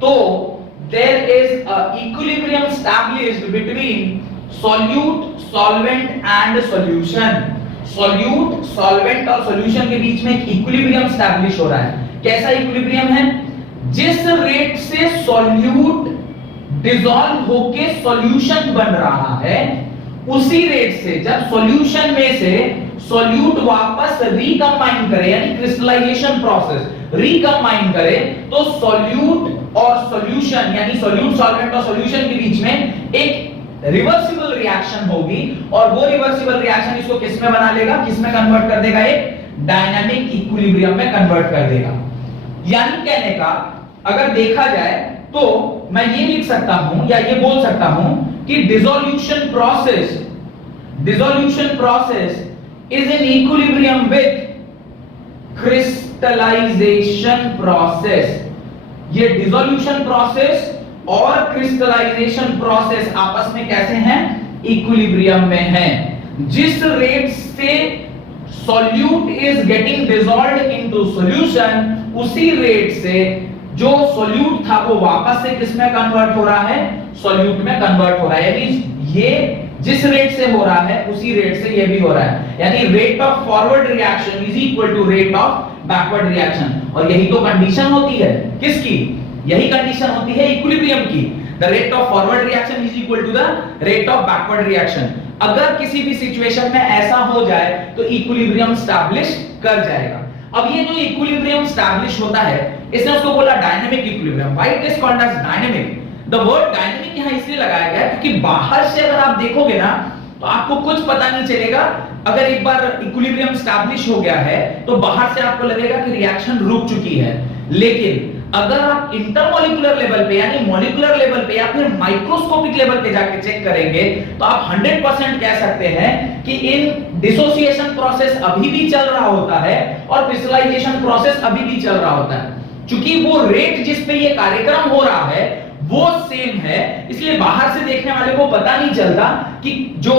तो there is a equilibrium established between solute, solvent and solution। Solute, solvent और सॉल्यूशन के बीच में एक इक्विलिब्रियम स्टैब्लिश हो रहा है। कैसा इक्विलिब्रियम है? जिस रेट से सॉल्यूट डिसॉल्व होके सॉल्यूशन बन रहा है, उसी रेट से जब सॉल्यूशन में से सॉल्यूट वापस रिकंबाइन करे, यानी क्रिस्टलाइजेशन प्रोसेस रिकंबाइन करे, तो सॉल्यूट और सॉल्यूशन यानी सॉल्यूट, सॉल्वेंट और सॉल्यूशन के बीच में एक रिवर्सिबल रिएक्शन होगी, और वो रिवर्सिबल रिएक्शन इसको किस में बना लेगा, किस में कन्वर्ट कर देगा? एक डायनामिक इक्विलिब्रियम में कन्वर्ट कर देगा। यानी कहने का अगर देखा जाए तो मैं ये लिख सकता हूं या ये बोल सकता हूं कि dissolution process is in equilibrium with crystallization process. ये डिसोल्यूशन प्रोसेस और क्रिस्टलाइजेशन प्रोसेस आपस में कैसे हैं? इक्विलिब्रियम में हैं। जिस रेट से solute is getting dissolved into solution, उसी रेट से जो सॉल्यूट था वो वापस से किस में कन्वर्ट हो रहा है? सॉल्यूट में कन्वर्ट हो रहा है। यानी ये जिस रेट से हो रहा है उसी रेट से ये भी हो रहा है, यानी rate of forward reaction is equal to rate of backward reaction. और यही तो कंडीशन होती है किसकी? यही कंडीशन होती है इक्विलिब्रियम की। The rate of forward reaction is equal to the rate of backward reaction. अगर किसी भी सिचुएशन में ऐसा हो जाए तो इक्विलिब्रियम स्टैब्लिश कर जाएगा। अब ये जो इक्विलिब्रियम स्टैब्लिश होता है, इसने उसको बोला dynamic equilibrium. Why it is called as dynamic? The word dynamic यहां इसलिए लगाया गया क्योंकि बाहर से अगर आप देखोगे ना तो आपको कुछ पता नहीं चलेगा। अगर एक बार इक्विलिब्रियम स्टैब्लिश हो गया है तो बाहर से आपको लगेगा कि रिएक्शन रुक चुकी है, लेकिन अगर आप इंटरमॉलिक्यूलर लेवल पे यानी मॉलिक्यूलर लेवल पे या फिर माइक्रोस्कोपिक लेवल पे जाके चेक करेंगे तो आप 100% कह सकते हैं कि इन डिसोसिएशन प्रोसेस अभी भी चल रहा होता है और क्रिस्टलाइजेशन प्रोसेस अभी भी चल रहा होता है। क्योंकि वो रेट जिस पे ये कार्यक्रम हो रहा है वो सेम है, इसलिए बाहर से देखने वाले को पता नहीं चलता कि जो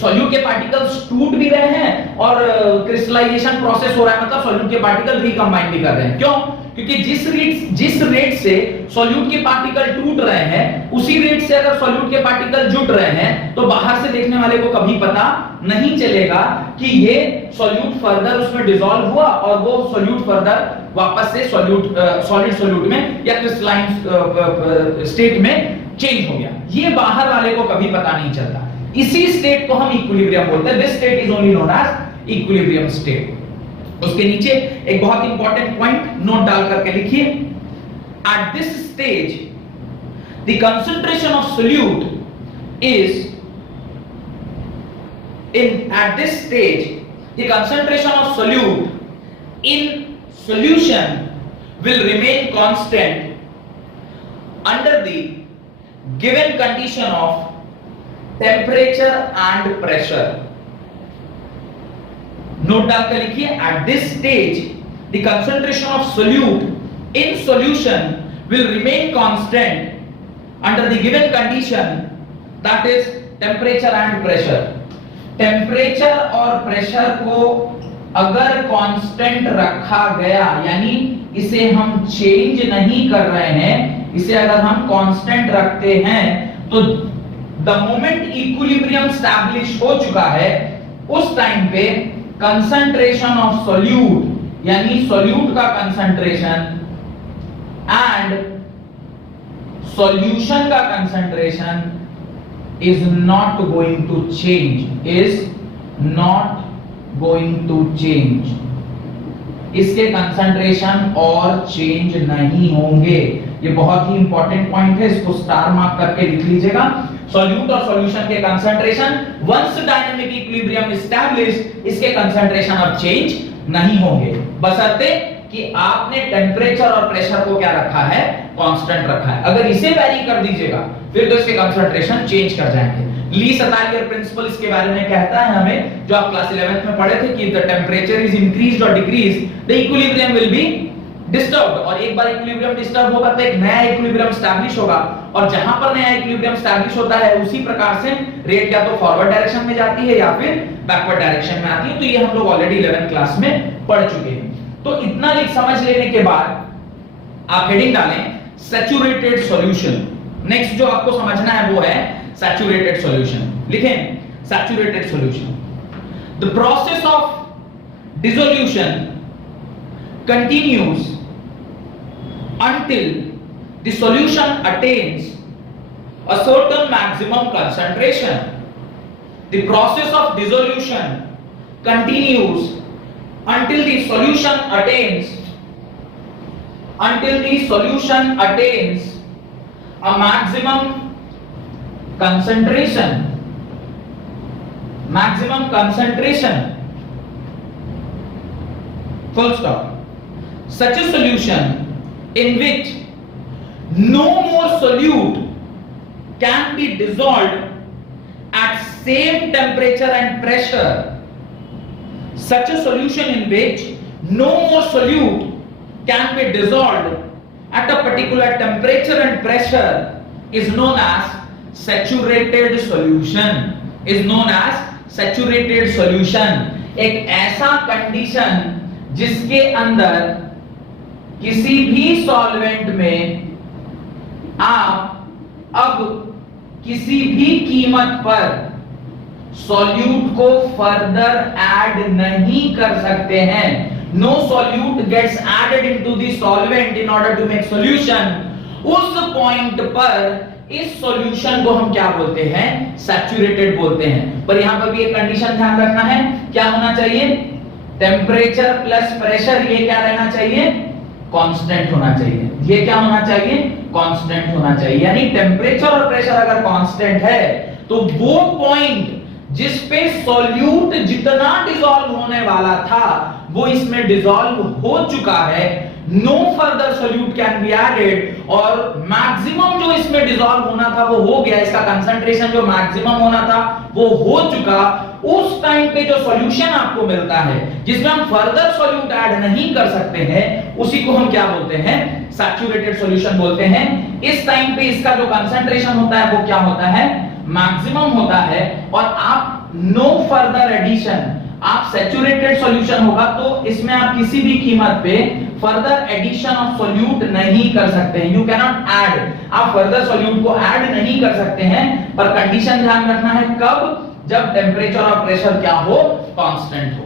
सॉल्यूट के पार्टिकल्स टूट भी रहे हैं और क्रिस्टलाइजेशन प्रोसेस हो रहा है, मतलब सॉल्यूट के पार्टिकल रिकंबाइन भी कर रहे हैं। क्यों? क्योंकि जिस रेट से सॉल्यूट के पार्टिकल टूट रहे हैं उसी रेट से अगर सॉल्यूट के पार्टिकल जुट रहे हैं तो बाहर से देखने वाले को कभी पता नहीं चलेगा कि ये सॉल्यूट फर्दर उसमें डिसॉल्व हुआ और वो सॉल्यूट फर्दर वापस से सॉलिड सॉल्यूट में या क्रिस्टलाइन स्टेट में चेंज हो गया। ये बाहर वाले को कभी पता नहीं चलता। इसी स्टेट को हम इक्विलिब्रियम बोलते हैं। This state is only known as equilibrium state. उसके नीचे एक बहुत इंपॉर्टेंट पॉइंट नोट डाल करके लिखिए, at this stage the concentration of solute is at this stage the concentration of solute in solution will remain constant under the given condition of temperature and pressure। Note डालकर लिखिए, at this stage the concentration of solute in solution will remain constant under the given condition, that is temperature and pressure। Temperature और pressure को अगर constant रखा गया, यानी इसे हम चेंज नहीं कर रहे हैं, इसे अगर हम कांस्टेंट रखते हैं तो द मोमेंट इक्विलिब्रियम स्टैब्लिश हो चुका है उस टाइम पे कंसंट्रेशन ऑफ सॉल्यूट यानी सॉल्यूट का कंसंट्रेशन एंड सॉल्यूशन का concentration is not going to change, is not going to change। इसके कंसंट्रेशन और चेंज नहीं होंगे। ये बहुत ही इंपॉर्टेंट पॉइंट है, इसको स्टार मार्क करके लिख लीजिएगा। सॉल्यूट और सॉल्यूशन के concentration once dynamic equilibrium established, इसके कंसंट्रेशन अब चेंज नहीं होंगे, बशर्ते कि आपने टेम्परेचर और प्रेशर को क्या रखा है? कांस्टेंट रखा है। अगर इसे वैरी कर दीजिएगा फिर तो इसके कंसंट्रेशन चेंज कर जाएंगे। ली सतालियर प्रिंसिपल इसके बारे में कहता है हमें, जो आप क्लास 11th में पढ़े थे कि द टेम्परेचर इज इंक्रीज्ड और decreased the equilibrium will be disturb, और एक बार इक्विलिब्रियम डिस्टर्ब होगा तो एक नया इक्विलिब्रियम स्टैब्लिश होगा, और जहां पर नया इक्विलिब्रियम स्टैब्लिश होता है उसी प्रकार से रेट या तो फॉरवर्ड डायरेक्शन में जाती है या फिर बैकवर्ड डायरेक्शन में आती है। तो ये हम लोग ऑलरेडी 11th क्लास में पढ़ चुके हैं। तो इतना लिख समझ लेने के बाद आप हेडिंग डालें सैचुरेटेड सॉल्यूशन। नेक्स्ट जो आपको समझना है वो है सैचुरेटेड सॉल्यूशन। लिखें saturated solution, the process of dissolution continues until the solution attains a certain maximum concentration. The process of dissolution continues until the solution attains a maximum concentration. Full stop. Such a solution in which no more solute can be dissolved at same temperature and pressure. Such a solution in which no more solute can be dissolved at a particular temperature and pressure is known as saturated solution. Is known as saturated solution. एक ऐसा condition जिसके अंदर किसी भी solvent में आप अब किसी भी कीमत पर सॉल्यूट को फर्दर ऐड नहीं कर सकते हैं। No solute gets added into the solvent in order to make solution. उस पॉइंट पर इस सॉल्यूशन को हम क्या बोलते हैं? सैचुरेटेड बोलते हैं। पर यहां पर भी एक कंडीशन ध्यान रखना है, क्या होना चाहिए? टेम्परेचर प्लस प्रेशर ये क्या रहना चाहिए? कांस्टेंट होना चाहिए। ये क्या होना चाहिए? कांस्टेंट होना चाहिए। यानी टेम्परेचर और प्रेशर अगर कांस्टेंट है तो वो पॉइंट जिस पे सॉल्यूट जितना डिसॉल्व होने वाला था वो इसमें डिसॉल्व हो चुका है। No further solute can be added, और मैक्सिमम जो इसमें डिसॉल्व होना था वो हो गया। इसका कंसंट्रेशन जो मैक्सिमम होना था वो हो चुका। उस टाइम पे जो सॉल्यूशन आपको मिलता है जिसमें हम फर्दर सॉल्यूट ऐड नहीं कर सकते हैं उसी को हम क्या बोलते हैं? सैचुरेटेड सॉल्यूशन बोलते हैं। इस टाइम पे इसका जो कंसंट्रेशन होता है वो क्या होता है? मैक्सिमम होता है, और आप नो फर्दर एडिशन, आप सैचुरेटेड सॉल्यूशन होगा तो इसमें आप किसी भी कीमत पे फर्दर एडिशन ऑफ सॉल्यूट नहीं कर सकते हैं। यू कैन नॉट ऐड, आप फर्दर सॉल्यूट को ऐड नहीं कर सकते हैं। पर कंडीशन ध्यान रखना है, कब? जब टेम्परेचर और प्रेशर क्या हो? कांस्टेंट हो।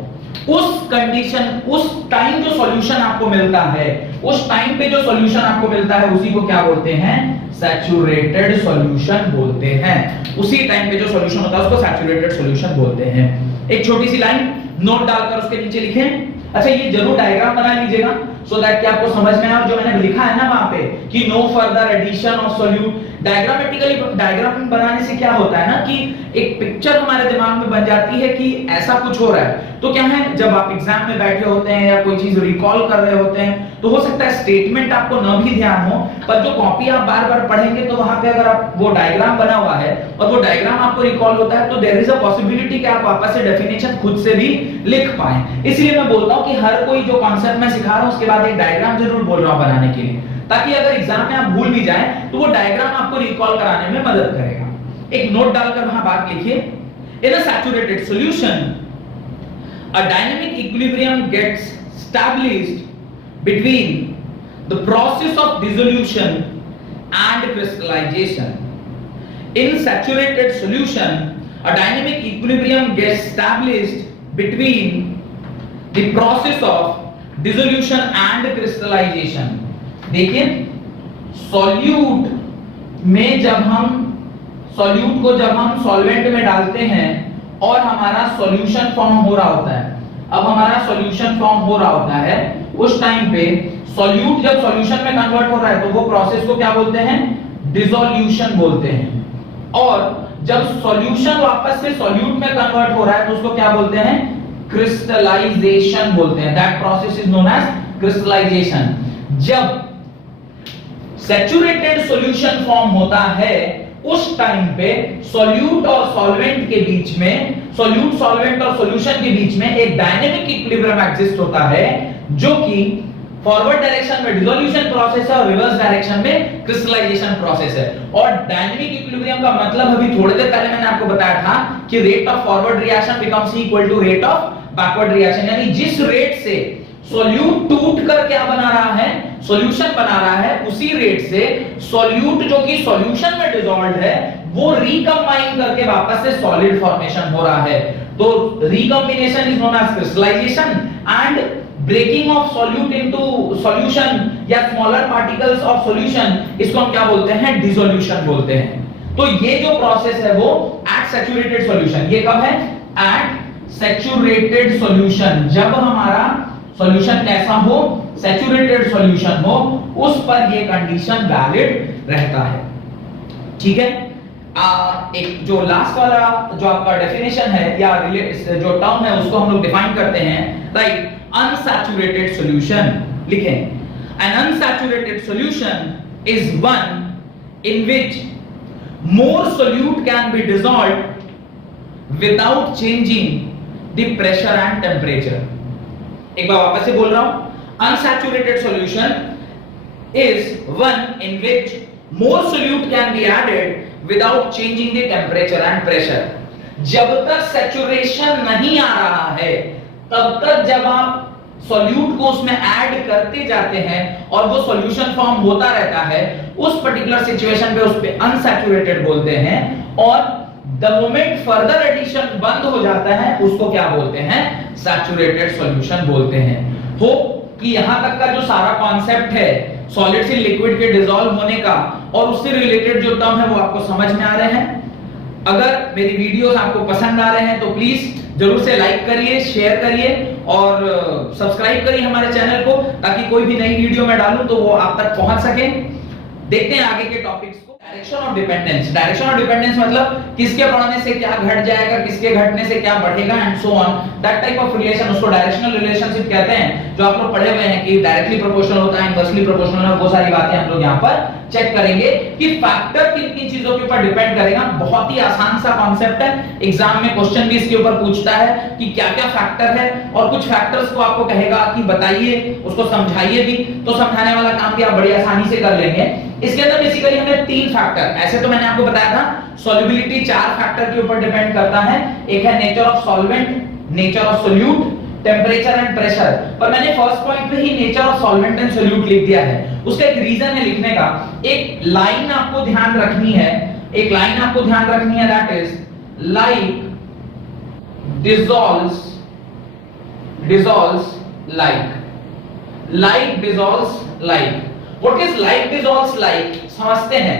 उस कंडीशन, उस टाइम जो सॉल्यूशन आपको मिलता है, उस टाइम पे जो सॉल्यूशन आपको मिलता है उसी को क्या बोलते हैं? सैचुरेटेड सॉल्यूशन बोलते हैं। उसी टाइम पे जो सॉल्यूशन होता है उसको सैचुरेटेड सॉल्यूशन बोलते हैं। एक छोटी सी लाइन नोट डालकर उसके नीचे लिखें। अच्छा, ये जरूर डायग्राम बना लीजिएगा सो दैट कि आपको समझ में आए। और जो मैंने लिखा है ना वहां पे कि no further addition of solute, diagrammatically diagram बनाने से क्या होता है ना कि एक पिक्चर हमारे दिमाग में बन जाती है कि ऐसा कुछ हो रहा है। तो क्या है, जब आप एग्जाम में बैठे होते हैं या कोई चीज रिकॉल कर रहे होते हैं तो हो सकता है स्टेटमेंट आपको न भी ध्यान हो, पर जो कॉपी आप बार-बार पढ़ेंगे तो वहां पे अगर आप वो डायग्राम बना हुआ है और वो डायग्राम आपको रिकॉल होता है तो देयर इज अ पॉसिबिलिटी कि आप वापस से डेफिनेशन खुद से भी लिख पाएं। इसलिए मैं बोलता हूं कि हर कोई जो कॉन्सेप्ट मैं सिखा रहा हूं उसके बाद एक डायग्राम जरूर बोल रहा हूं बनाने के लिए, ताकि अगर एग्जाम में आप भूल भी जाएं तो वो डायग्राम आपको रिकॉल कराने में मदद करेगा। एक नोट डालकर वहां बात लिखिए, in a saturated solution a dynamic equilibrium gets established between the process of dissolution and crystallization. In saturated solution, a dynamic equilibrium gets established between the process of dissolution and crystallization. देखिए, solute में जब हम solute को जब हम solvent में डालते हैं और हमारा सॉल्यूशन फॉर्म हो रहा होता है, अब हमारा सॉल्यूशन फॉर्म हो रहा होता है, उस टाइम पे सॉल्यूट जब सॉल्यूशन में कन्वर्ट हो रहा है तो वो प्रोसेस को क्या बोलते हैं? डिसोल्यूशन बोलते हैं। और जब सॉल्यूशन वापस से सॉल्यूट में कन्वर्ट हो रहा है तो उसको क्या बोलते हैं? क्रिस्टलाइजेशन बोलते हैं। That process is known as crystallization. जब सैचुरेटेड सॉल्यूशन फॉर्म होता है उस टाइम पे सॉल्यूट और सॉल्वेंट के बीच में, सॉल्यूट सॉल्वेंट और सॉल्यूशन के बीच में एक डायनेमिक इक्विलिब्रियम एग्जिस्ट होता है जो कि फॉरवर्ड डायरेक्शन में डिसोल्यूशन प्रोसेस है और रिवर्स डायरेक्शन में क्रिस्टलाइजेशन प्रोसेस है। और डायनामिक इक्विलिब्रियम का मतलब अभी थोड़ी देर पहले मैंने आपको बताया था कि rate of forward reaction becomes equal to rate of backward reaction, यानी जिस रेट से सॉल्यूट टूट कर क्या बना रहा है, सॉल्यूशन बना रहा है, उसी रेट से सॉल्यूट जो कि सॉल्यूशन में डिसॉल्व्ड है वो रिकंबाइन करके वापस से सॉलिड फॉर्मेशन हो रहा है। तो recombination is known as crystallisation and breaking of solute into solution या स्मॉलर पार्टिकल्स ऑफ सॉल्यूशन, इसको हम क्या बोलते हैं, डिसोल्यूशन बोलते हैं। तो ये जो प्रोसेस है वो एट सैचुरेटेड सॉल्यूशन, ये कब है, एट सैचुरेटेड सॉल्यूशन, जब हमारा सॉल्यूशन कैसा हो, सैचुरेटेड सॉल्यूशन हो, उस पर ये कंडीशन वैलिड रहता है। ठीक है, एक जो लास्ट वाला जो आपका डेफिनेशन है या जो टर्म है उसको हम लोग डिफाइन करते हैं, राइट। अनसैचुरेटेड सॉल्यूशन लिखें, N unsaturated solution is one in which more solute can be dissolved without changing the pressure and temperature. एक बार वापस से बोल रहा हूं, unsaturated solution is one in which more solute can be added without changing the temperature and pressure। जब तक saturation नहीं आ रहा है तब तक जब आप solute को उसमें ऐड करते जाते हैं और वो solution फॉर्म होता रहता है, उस पर्टिकुलर सिचुएशन पे उस पे unsaturated बोलते हैं। और the moment further addition बंद हो जाता है उसको क्या बोलते हैं, saturated solution बोलते हैं। होप कि यहां तक का जो सारा कॉन्सेप्ट है सॉलिड से लिक्विड के डिसॉल्व होने का और उससे रिलेटेड जो टर्म है वो आपको समझ में आ रहे हैं। अगर मेरी वीडियोस आपको पसंद आ रहे हैं तो प्लीज जरूर से लाइक करिए, शेयर करिए और सब्सक्राइब करिए हमारे चैनल को, ताकि कोई भी नई वीडियो मैं डालूं तो वो आप तक पहुंच सके। देखते हैं आगे के टॉपिक्स को। Direction of dependence, direction of dependence मतलब किसके बढ़ने से क्या घट जाएगा, किसके घटने से क्या बढ़ेगा and so on, that type of relation, उसको डायरेक्शनल रिलेशनशिप कहते हैं। जो आप लोग पढ़े हुए हैं कि डायरेक्टली प्रोपोर्शनल होता है, इनवर्सली प्रोपोर्शनल है, वो सारी बातें हम लोग यहां पर चेक करेंगे कि फैक्टर किन किन चीजों के ऊपर डिपेंड करेगा। बहुत ही आसान सा कॉन्सेप्ट है, एग्जाम में क्वेश्चन भी इसके ऊपर पूछता है कि क्या क्या फैक्टर है, और कुछ फैक्टर्स को आपको कहेगा कि बताइए, उसको समझाइए भी, तो समझाने वाला काम भी आप बड़ी आसानी से कर लेंगे। इसके अंदर बेसिकली हमने तीन फैक्टर, ऐसे तो मैंने आपको बताया था सॉल्युबिलिटी चार फैक्टर के ऊपर डिपेंड करता है। एक है nature of solvent, nature of solute, temperature and pressure, पर मैंने फर्स्ट पॉइंट पे ही nature of solvent and solute लिख दिया है। उसका एक रीजन है लिखने का, एक लाइन आपको ध्यान रखनी है, एक लाइन आपको ध्यान रखनी है, that is like dissolves like, like dissolves like। What is like dissolves like समझते हैं,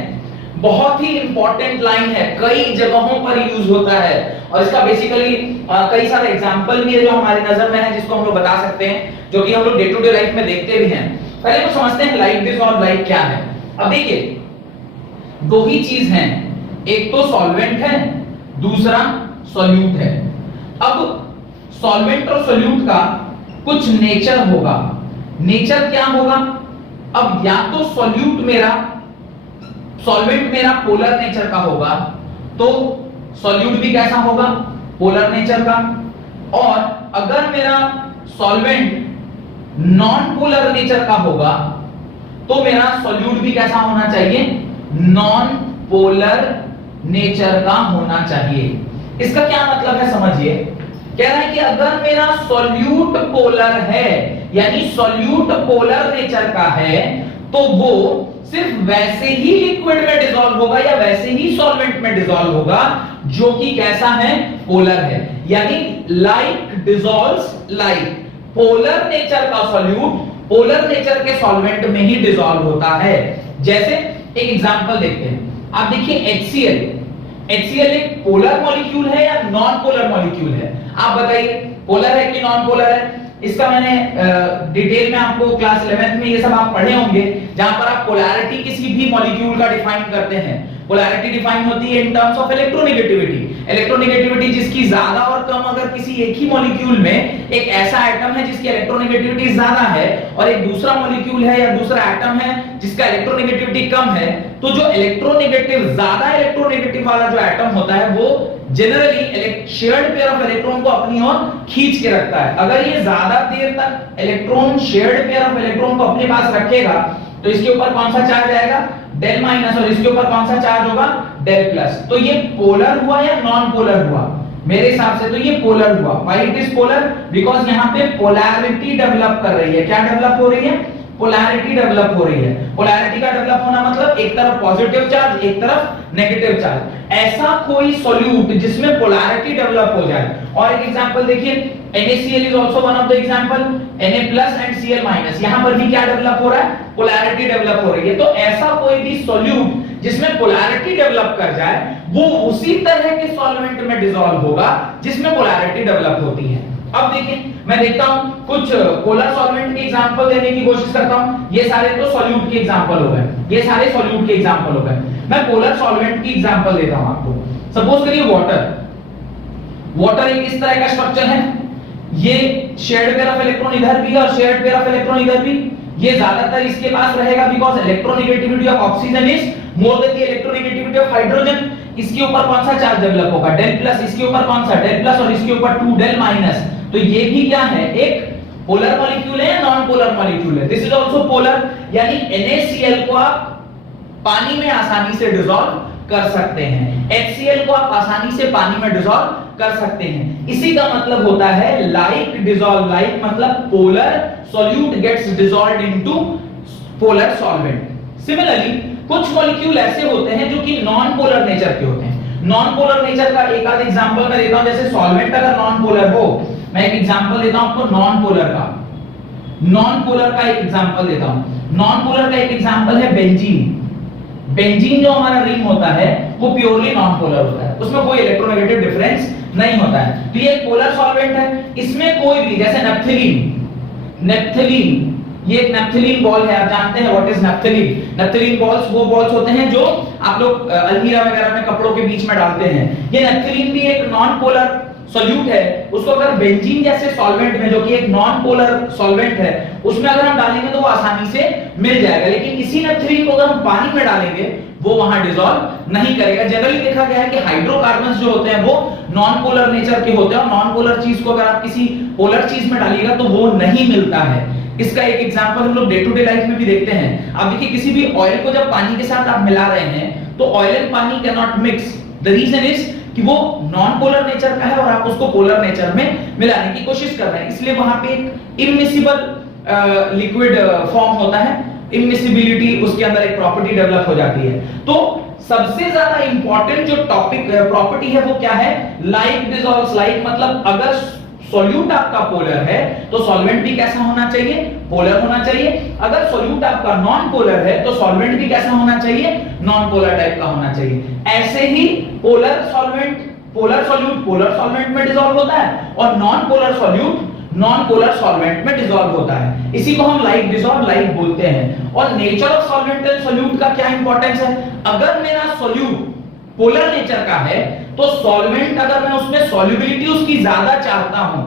बहुत ही इंपॉर्टेंट लाइन है, कई जगहों पर यूज होता है और इसका बेसिकली कई सारे एग्जांपल भी है जो हमारी नजर में है, जिसको हम लोग बता सकते हैं, जो कि हम लोग डे टू डे लाइफ में देखते भी हैं। पहले तो समझते हैं लाइक डिसॉल्व लाइक क्या है। अब देखिए दो ही चीज हैं, एक तो सॉल्वेंट है, दूसरा सॉल्यूट है। अब सॉल्वेंट और सॉल्यूट का कुछ नेचर होगा, नेचर क्या होगा, अब या तो सॉल्वेंट मेरा पोलर नेचर का होगा तो सॉल्यूट भी कैसा होगा, पोलर नेचर का। और अगर मेरा सॉल्वेंट नॉन पोलर नेचर का होगा तो मेरा सॉल्यूट भी कैसा होना चाहिए, नॉन पोलर नेचर का होना चाहिए। इसका क्या मतलब है समझिए, कह रहा है कि अगर मेरा सॉल्यूट पोलर है, यानी सॉल्यूट पोलर नेचर का है, तो वो सिर्फ वैसे ही लिक्विड में डिसॉल्व होगा या वैसे ही सॉल्वेंट में डिसॉल्व होगा जो कि कैसा है, पोलर है। यानी like dissolves like, polar nature का सॉल्यूट पोलर नेचर के सॉल्वेंट में ही डिसॉल्व होता है। जैसे एक एग्जांपल देखते हैं, आप देखिए HCl, HCl एक पोलर मॉलिक्यूल है या नॉन पोलर मॉलिक्यूल है, आप बताइए, पोलर है कि नॉन पोलर है। इसका मैंने डिटेल में आपको क्लास 11th में ये सब आप पढ़े होंगे, जहां पर आप पोलैरिटी किसी भी मॉलिक्यूल का डिफाइन करते हैं। पोलैरिटी डिफाइन होती है in terms of electronegativity, electronegativity जिसकी ज्यादा और कम, अगर किसी एक ही मॉलिक्यूल में एक ऐसा एटम है जिसकी इलेक्ट्रोनेगेटिविटी ज्यादा है और एक दूसरा मॉलिक्यूल है या दूसरा एटम है जिसका इलेक्ट्रोनेगेटिविटी कम है, तो जो इलेक्ट्रोनेगेटिव ज्यादा इलेक्ट्रोनेगेटिव वाला जो एटम होता है वो generally shared pair of electron को अपनी ओर खींच के रखता है। अगर ये ज्यादा देर तक electron shared pair of electron को अपने पास रखेगा तो इसके ऊपर कौन सा चार्ज आएगा, डेल माइनस, और इसके ऊपर कौन सा चार्ज होगा, डेल प्लस। तो ये पोलर हुआ या नॉन पोलर हुआ, मेरे हिसाब से तो ये पोलर हुआ। Why it is polar, because यहाँ पे पोलैरिटी डेवलप कर रही है। क्या डेवलप हो रही है, पोलैरिटी डेवलप हो रही है। पोलैरिटी का डेवलप होना मतलब एक तरफ पॉजिटिव चार्ज, एक तरफ नेगेटिव चार्ज। ऐसा कोई सॉल्यूट जिसमें पोलैरिटी डेवलप हो जाए। और एक एग्जांपल देखिए, NaCl is also one of the example, Na+ and Cl-, यहां पर भी क्या डेवलप हो रहा है, पोलैरिटी डेवलप हो रही है। तो ऐसा कोई भी सॉल्यूट जिसमें पोलैरिटी डेवलप कर जाए वो उसी तरह के सॉल्वेंट में डिसॉल्व होगा जिसमें पोलैरिटी डेवलप होती है। अब देखिए, मैं देखता हूं कुछ पोलर सॉल्वेंट के एग्जांपल देने की कोशिश करता हूं। ये सारे तो सॉल्यूट के एग्जांपल हो गए, ये सारे सॉल्यूट के एग्जांपल हो गए। मैं पोलर सॉल्वेंट की एग्जांपल देता हूं आपको। सपोज करिए वाटर। वाटर एक इस तरह का स्ट्रक्चर है, ये शेयर्ड पेयर ऑफ इलेक्ट्रॉन इधर भी और शेयर्ड पेयर ऑफ इलेक्ट्रॉन इधर भी। ये ज्यादातर इसके पास रहेगा because electronegativity of oxygen is more than the electronegativity of hydrogen. इसके ऊपर कौन सा चार्ज डेवलप होगा, डेल प्लस। इसके ऊपर कौन सा, डेल प्लस, और इसके ऊपर 2 डेल माइनस। तो ये भी क्या है, एक पोलर मॉलिक्यूल है या नॉन पोलर मॉलिक्यूल है। दिस इज आल्सो पोलर, यानी NaCl को आप पानी में आसानी से डिसॉल्व कर सकते हैं, HCl को आप आसानी से पानी में डिसॉल्व कर सकते हैं। इसी का मतलब होता है लाइक डिसॉल्व लाइक, मतलब polar solute gets dissolved into polar solvent. Similarly कुछ मॉलिक्यूल ऐसे होते हैं जो कि नॉन पोलर नेचर के होते हैं। नॉन पोलर नेचर का एक आध एग्जांपल मैं देता हूं। जैसे सॉल्वेंट अगर नॉन पोलर हो, मैं एक एग्जांपल देता हूं आपको नॉन पोलर का। नॉन पोलर का एक एग्जांपल देता हूं। नॉन पोलर का एक एग्जांपल है बेंजीन। बेंजीन जो हमारा रिंग होता है वो प्योरली नॉन पोलर होता है, उसमें कोई इलेक्ट्रोनेगेटिव डिफरेंस नहीं होता है। तो ये एक पोलर सॉल्वेंट है। इसमें कोई भी, जैसे नेप्थलीन, ये एक नेप्थलीन बॉल है। आप जानते हैं what is naphthalene. Naphthalene balls वो बॉल्स होते हैं जो आप लोग अलमीरा वगैरह में कपड़ों के बीच में डालते हैं। ये नेप्थलीन भी एक नॉन पोलर सॉल्यूट है। उसको अगर बेंजीन जैसे सॉल्वेंट में, जो कि एक नॉन पोलर सॉल्वेंट है, उसमें अगर हम डालेंगे तो वो आसानी से मिल जाएगा। लेकिन इसी नेप्थलीन को अगर हम पानी में डालेंगे वो वहां डिसॉल्व नहीं करेगा। जनरली देखा गया है कि हाइड्रोकार्बन्स जो होते हैं वो नॉन पोलर नेचर के होते हैं, और नॉन पोलर चीज को अगर आप किसी पोलर चीज में डालिएगा तो वो नहीं मिलता है। इसका एक एग्जांपल हम लोग डे टू डे लाइफ में भी देखते हैं। आप देखिए, किसी भी ऑयल को जब पानी के साथ आप मिला रहे हैं तो oil and pani can not mix. The reason is कि वो नॉन पोलर नेचर का है और आप उसको पोलर नेचर में मिलाने की कोशिश कर रहे हैं, इसलिए वहां पे एक इमिसिबल लिक्विड फॉर्म होता है। इमिसिबिलिटी, उसके अंदर एक प्रॉपर्टी डेवलप हो जाती है। तो सबसे ज्यादा इंपॉर्टेंट जो टॉपिक प्रॉपर्टी है वो क्या है, लाइक डिसॉल्व्स लाइक। मतलब अगर सॉल्यूट आपका पोलर है तो सॉल्वेंट भी कैसा होना चाहिए, पोलर होना चाहिए। अगर सॉल्यूट आपका नॉन पोलर है तो सॉल्वेंट भी कैसा होना चाहिए, नॉन पोलर टाइप का होना चाहिए। ऐसे ही polar solvent, polar solute polar solvent में डिसॉल्व होता है, और non polar solute non polar solvent में डिसॉल्व होता है। इसी को हम लाइक डिसॉल्व लाइक बोलते हैं। और nature of solvent and solute का क्या इंपॉर्टेंस है, अगर मेरा सॉल्यूट पोलर नेचर का है तो सॉल्वेंट अगर मैं उसमें सॉल्युबिलिटी उसकी ज्यादा चाहता हूं,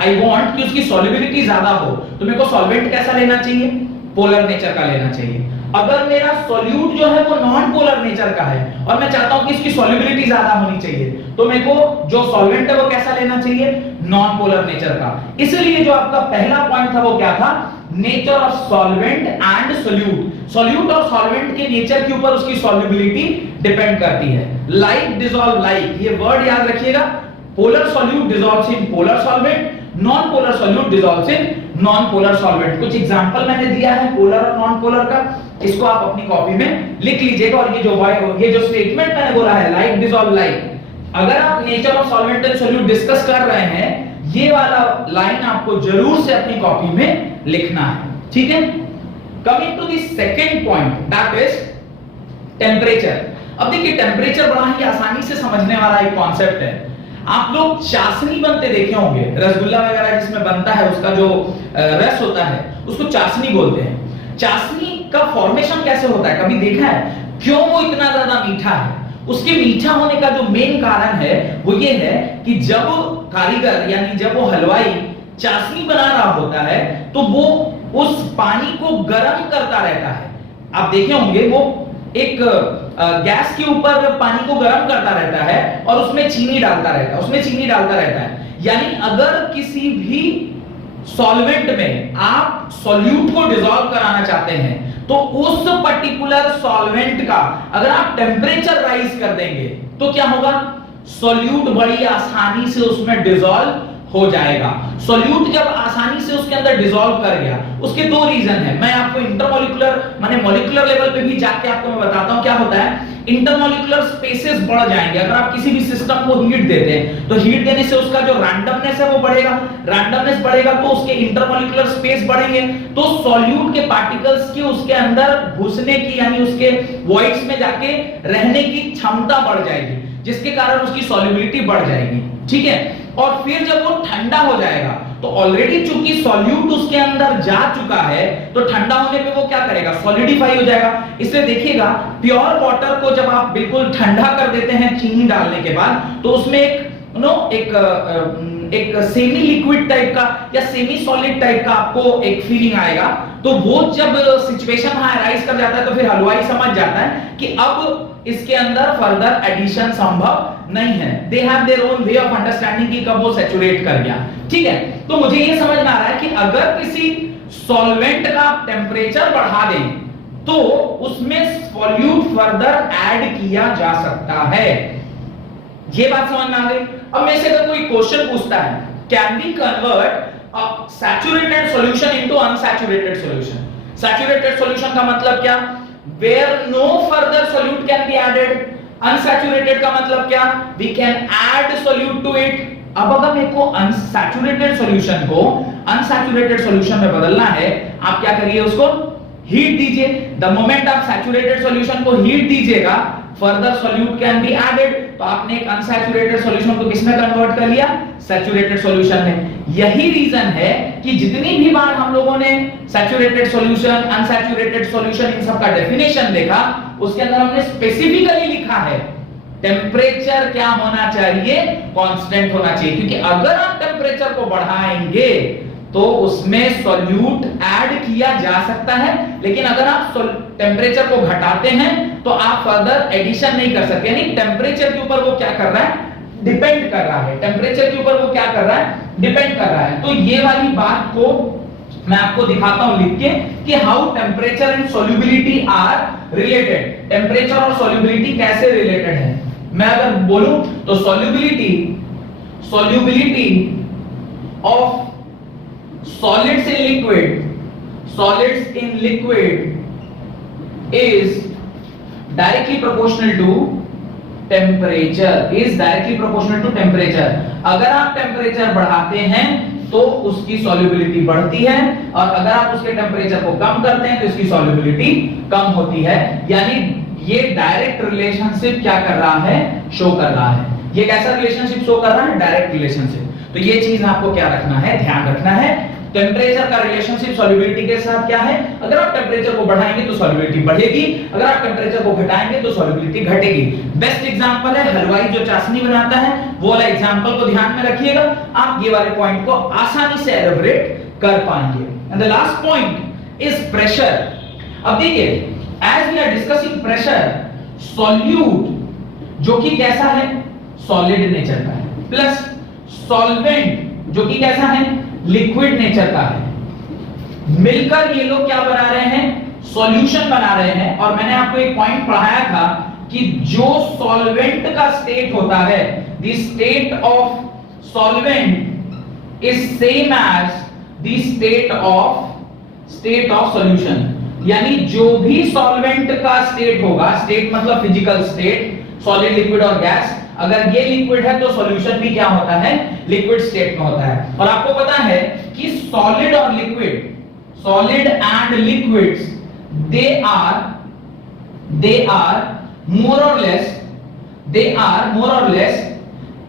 आई वांट कि उसकी सॉल्युबिलिटी ज्यादा हो, तो मेरे को सॉल्वेंट कैसा लेना चाहिए, पोलर नेचर का लेना चाहिए। अगर मेरा सॉल्यूट जो है वो नॉन पोलर नेचर का है और मैं चाहता हूं कि इसकी सॉल्युबिलिटी ज्यादा होनी चाहिए, तो मेरे को जो सॉल्वेंट है वो कैसा लेना चाहिए, नॉन पोलर नेचर का। इसलिए जो आपका पहला पॉइंट था वो क्या था, nature of solvent and solute. Solute और सॉल्वेंट के नेचर के ऊपर उसकी सॉल्युबिलिटी डिपेंड करती है। लाइक डिसॉल्व लाइक, ये वर्ड याद रखिएगा। Polar solute dissolves in polar solvent, non polar solute dissolves in non polar solvent. कुछ एग्जांपल मैंने दिया है पोलर और नॉन पोलर का, इसको आप अपनी कॉपी में लिख लीजिएगा। और ये जो स्टेटमेंट मैंने बोला है लाइक डिसॉल्व लाइक, अगर आप nature of solvent and solute discuss कर रहे हैं, ये वाला लाइन आपको जरूर से अपनी कॉपी में लिखना है, ठीक है। Coming to the second point, that is temperature. अब देखिए, टेम्परेचर बड़ा ही आसानी से समझने वाला एक कॉन्सेप्ट है। आप लोग चाशनी बनते देखे होंगे, रसगुल्ला वगैरह जिसमें बनता है, उसका जो रस होता है उसको चाशनी बोलते हैं। चाशनी का फॉर्मेशन कैसे होता है, कभी देखा है? क्यों वो इतना ज्यादा मीठा है? उसके मीठा होने का जो मेन कारण है वो ये है कि जब कारीगर यानी जब वो हलवाई चाशनी बना रहा होता है तो वो उस पानी को गर्म करता रहता है। आप देखे होंगे वो एक गैस के ऊपर पानी को गर्म करता रहता है और उसमें चीनी डालता रहता है, यानी अगर किसी भी सॉल्वेंट में आप सॉल्यूट को डिसॉल्व कराना चाहते हैं तो उस पर्टिकुलर सॉल्वेंट का अगर आप टेम्परेचर राइज कर देंगे तो क्या होगा, सॉल्यूट बड़ी आसानी से उसमें डिसॉल्व हो जाएगा। सॉल्यूट जब आसानी से उसके अंदर डिसॉल्व कर गया, उसके दो रीजन है, मैं आपको इंटरमोलिकुलर माने मॉलिक्यूलर लेवल पे भी जाके आपको मैं बताता हूं क्या होता है। इंटरमोलिकुलर स्पेसेस बढ़ जाएंगे अगर आप किसी भी सिस्टम को हीट देते हैं, तो हीट देने से उसका जो रैंडमनेस है वो बढ़ेगा, रैंडमनेस बढ़ेगा तो उसके इंटरमोलिकुलर स्पेस बढ़ेंगे, तो सॉल्यूट के पार्टिकल्स की उसके अंदर घुसने की यानी उसके वॉइड्स में जाके रहने की क्षमता बढ़ जाएगी, जिसके कारण उसकी सॉल्युबिलिटी बढ़ जाएगी, ठीक है। और फिर जब वो ठंडा हो जाएगा तो ऑलरेडी चूंकि सॉल्यूट उसके अंदर जा चुका है, तो ठंडा होने पे वो क्या करेगा, सॉलिडिफाई हो जाएगा। इसलिए देखिएगा प्योर वाटर को जब आप बिल्कुल ठंडा कर देते हैं चीनी डालने के बाद, तो उसमें एक सेमी लिक्विड टाइप का या सेमी सॉलिड टाइप का आपको एक फीलिंग आएगा। तो वो जब सिचुएशन राइज कर जाता है तो फिर हलवाई समझ जाता है कि अब इसके अंदर फर्दर एडिशन संभव नहीं है। They have their own way of understanding कि कब वो सैचुरेट कर गया, ठीक है। तो मुझे ये समझ में आ रहा है कि अगर किसी सॉल्वेंट का टेम्परेचर बढ़ा दें तो उसमें सॉल्यूट फर्दर ऐड किया जा सकता है। ये बात समझ में आ गई। अब मेरे से अगर कोई क्वेश्चन पूछता है, can we convert a saturated solution into unsaturated solution. Saturated solution का मतलब क्या, where no further solute can be added। unsaturated का मतलब क्या, we can add solute to it। अब अगर मेरे को unsaturated solution को unsaturated solution में बदलना है, आप क्या करिए, उसको हीट दीजिए। द मोमेंट आप सैचुरेटेड सॉल्यूशन को हीट दीजिएगा, further solute can be added. तो आपने एक अनसैचुरेटेड सॉल्यूशन को किसमें कन्वर्ट कर लिया, सैचुरेटेड सॉल्यूशन में। यही रीजन है कि जितनी भी बार हम लोगों ने saturated solution, unsaturated solution in सब का डेफिनेशन देखा, उसके अंदर हमने स्पेसिफिकली लिखा है टेम्परेचर क्या होना चाहिए, कांस्टेंट होना चाहिए। क्योंकि अगर आप टेम्परेचर को बढ़ाएंगे तो उसमें सॉल्यूट ऐड किया जा सकता है, लेकिन अगर आप टेम्परेचर को घटाते हैं तो आप फर्दर एडिशन नहीं कर सकते। यानी टेम्परेचर के ऊपर वो क्या कर रहा है, डिपेंड कर रहा है। टेम्परेचर के ऊपर वो क्या कर रहा है, डिपेंड कर रहा है। तो ये वाली बात को मैं आपको दिखाता हूं लिख के कि how temperature and solubility are related. Temperature और सॉल्युबिलिटी कैसे रिलेटेड है। मैं अगर बोलूं तो solubility of solids in liquid is directly proportional to temperature, अगर आप टेम्परेचर बढ़ाते हैं तो उसकी सॉल्युबिलिटी बढ़ती है, और अगर आप उसके टेम्परेचर को कम करते हैं तो इसकी सॉल्युबिलिटी कम होती है। यानी ये डायरेक्ट रिलेशनशिप क्या कर रहा है, शो कर रहा है। ये कैसा रिलेशनशिप शो कर रहा है, डायरेक्ट रिलेशनशिप। तो ये चीज आपको क्या रखना है, ध्यान रखना है। टेम्परेचर का रिलेशनशिप सॉल्युबिलिटी के साथ क्या है, अगर आप टेम्परेचर को बढ़ाएंगे तो सॉल्युबिलिटी बढ़ेगी, अगर आप टेम्परेचर को घटाएंगे तो सॉल्युबिलिटी घटेगी। बेस्ट एग्जांपल है हलवाई जो चाशनी बनाता है, वो वाला एग्जांपल को ध्यान में रखिएगा, आप ये वाले पॉइंट को आसानी से एलैबोरेट कर पाएंगे। And the last point is pressure. अब देखिए, as we are discussing pressure, solute जो कि कैसा है, सॉलिड नेचर का है, प्लस सॉल्वेंट जो कि कैसा है, लिक्विड नेचर का है, मिलकर ये लोग क्या बना रहे हैं, सॉल्यूशन बना रहे हैं। और मैंने आपको एक पॉइंट पढ़ाया था कि जो सॉल्वेंट का स्टेट होता है, the state of solvent is same as the state of solution. यानी जो भी सॉल्वेंट का स्टेट होगा, स्टेट मतलब फिजिकल स्टेट, सॉलिड, लिक्विड और गैस, अगर ये लिक्विड है तो सॉल्यूशन भी क्या होता है, लिक्विड स्टेट में होता है। और आपको पता है कि सॉलिड और liquid, solid and liquids, they are more or less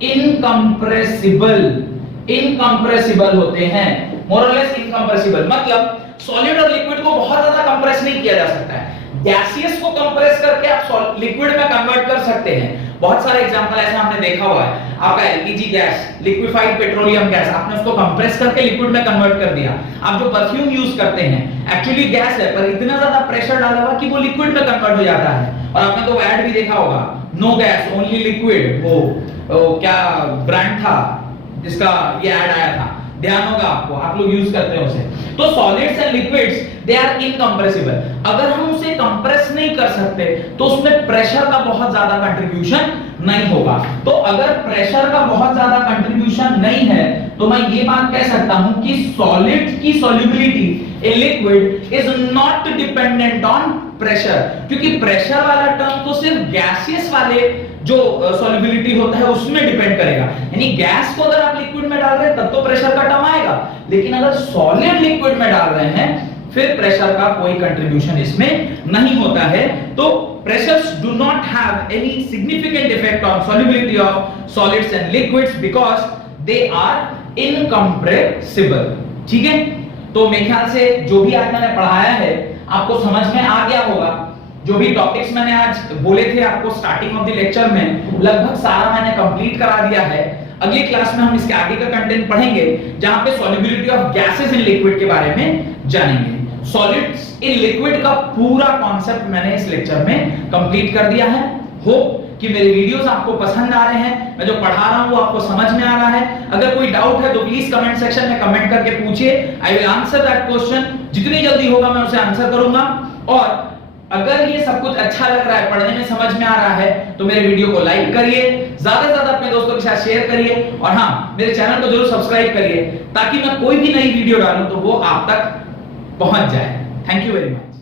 incompressible होते हैं। मोर और लेस इनकम्प्रेसिबल मतलब सॉलिड और लिक्विड को बहुत ज्यादा कंप्रेस नहीं किया जा सकता है। गैसियस को कंप्रेस करके आप लिक्विड में कन्वर्ट कर सकते हैं, बहुत सारे एग्जांपल ऐसे हमने देखा हुआ है। आपका LPG gas, liquefied petroleum gas, आपने उसको कंप्रेस करके लिक्विड में कन्वर्ट कर दिया। आप जो परफ्यूम यूज करते हैं एक्चुअली गैस है, पर इतना ज्यादा प्रेशर डाला हुआ कि वो लिक्विड में कन्वर्ट हो जाता है। और आपने तो ऐड भी देखा होगा, नो गैस ओनली लिक्विड, वो क्या ब्रांड था जिसका ये ऐड आया था, ध्यान होगा आपको, आप लोग यूज करते हैं उसे। तो solids and liquids they are incompressible. अगर हम उसे कंप्रेस नहीं कर सकते तो उसमें प्रेशर का बहुत ज्यादा कंट्रीब्यूशन नहीं होगा। तो अगर प्रेशर का बहुत ज्यादा कंट्रीब्यूशन नहीं है तो मैं ये बात कह सकता हूं कि सॉलिड की solubility in liquid is not dependent on pressure, क्योंकि प्रेशर वाला टर्म तो सिर्फ गैसियस वाले जो सॉल्युबिलिटी होता है उसमें डिपेंड करेगा। यानी गैस को अगर आप लिक्विड में डाल रहे हैं तब तो प्रेशर का टर्म आएगा, लेकिन अगर सॉलिड लिक्विड में डाल रहे हैं फिर प्रेशर का कोई कंट्रीब्यूशन इसमें नहीं होता है। तो pressures do not have any significant effect on solubility of solids and liquids because they are incompressible। ठीक है, तो मेरे ख्याल से जो भी आज मैंने पढ़ाया है आपको समझ में आ गया होगा। जो भी टॉपिक्स मैंने आज बोले थे आपको स्टार्टिंग ऑफ द लेक्चर में, लगभग सारा मैंने कंप्लीट करा दिया है। अगली क्लास में हम इसके आगे का कंटेंट पढ़ेंगे जहां पे solubility of gases in liquid के बारे में जानेंगे। सॉलिड्स इन लिक्विड का पूरा कॉन्सेप्ट मैंने इस लेक्चर में कंप्लीट कर दिया है। होप कि मेरे वीडियोस आपको पसंद आ रहे हैं, मैं जो पढ़ा रहा हूं वो आपको समझ में आ रहा है। अगर कोई डाउट है तो प्लीज कमेंट सेक्शन में कमेंट करके पूछिए, I will answer that question. जितनी जल्दी होगा मैं उसे आंसर करूंगा। और अगर ये सब कुछ अच्छा लग रहा है, पढ़ने में समझ में आ रहा है, तो मेरे वीडियो को लाइक करिए, ज्यादा से ज्यादा अपने दोस्तों के साथ शेयर करिए, और हाँ, मेरे चैनल को जरूर सब्सक्राइब करिए ताकि मैं कोई भी नई वीडियो डालूं तो वो आप तक पहुंच जाए। Thank you very much.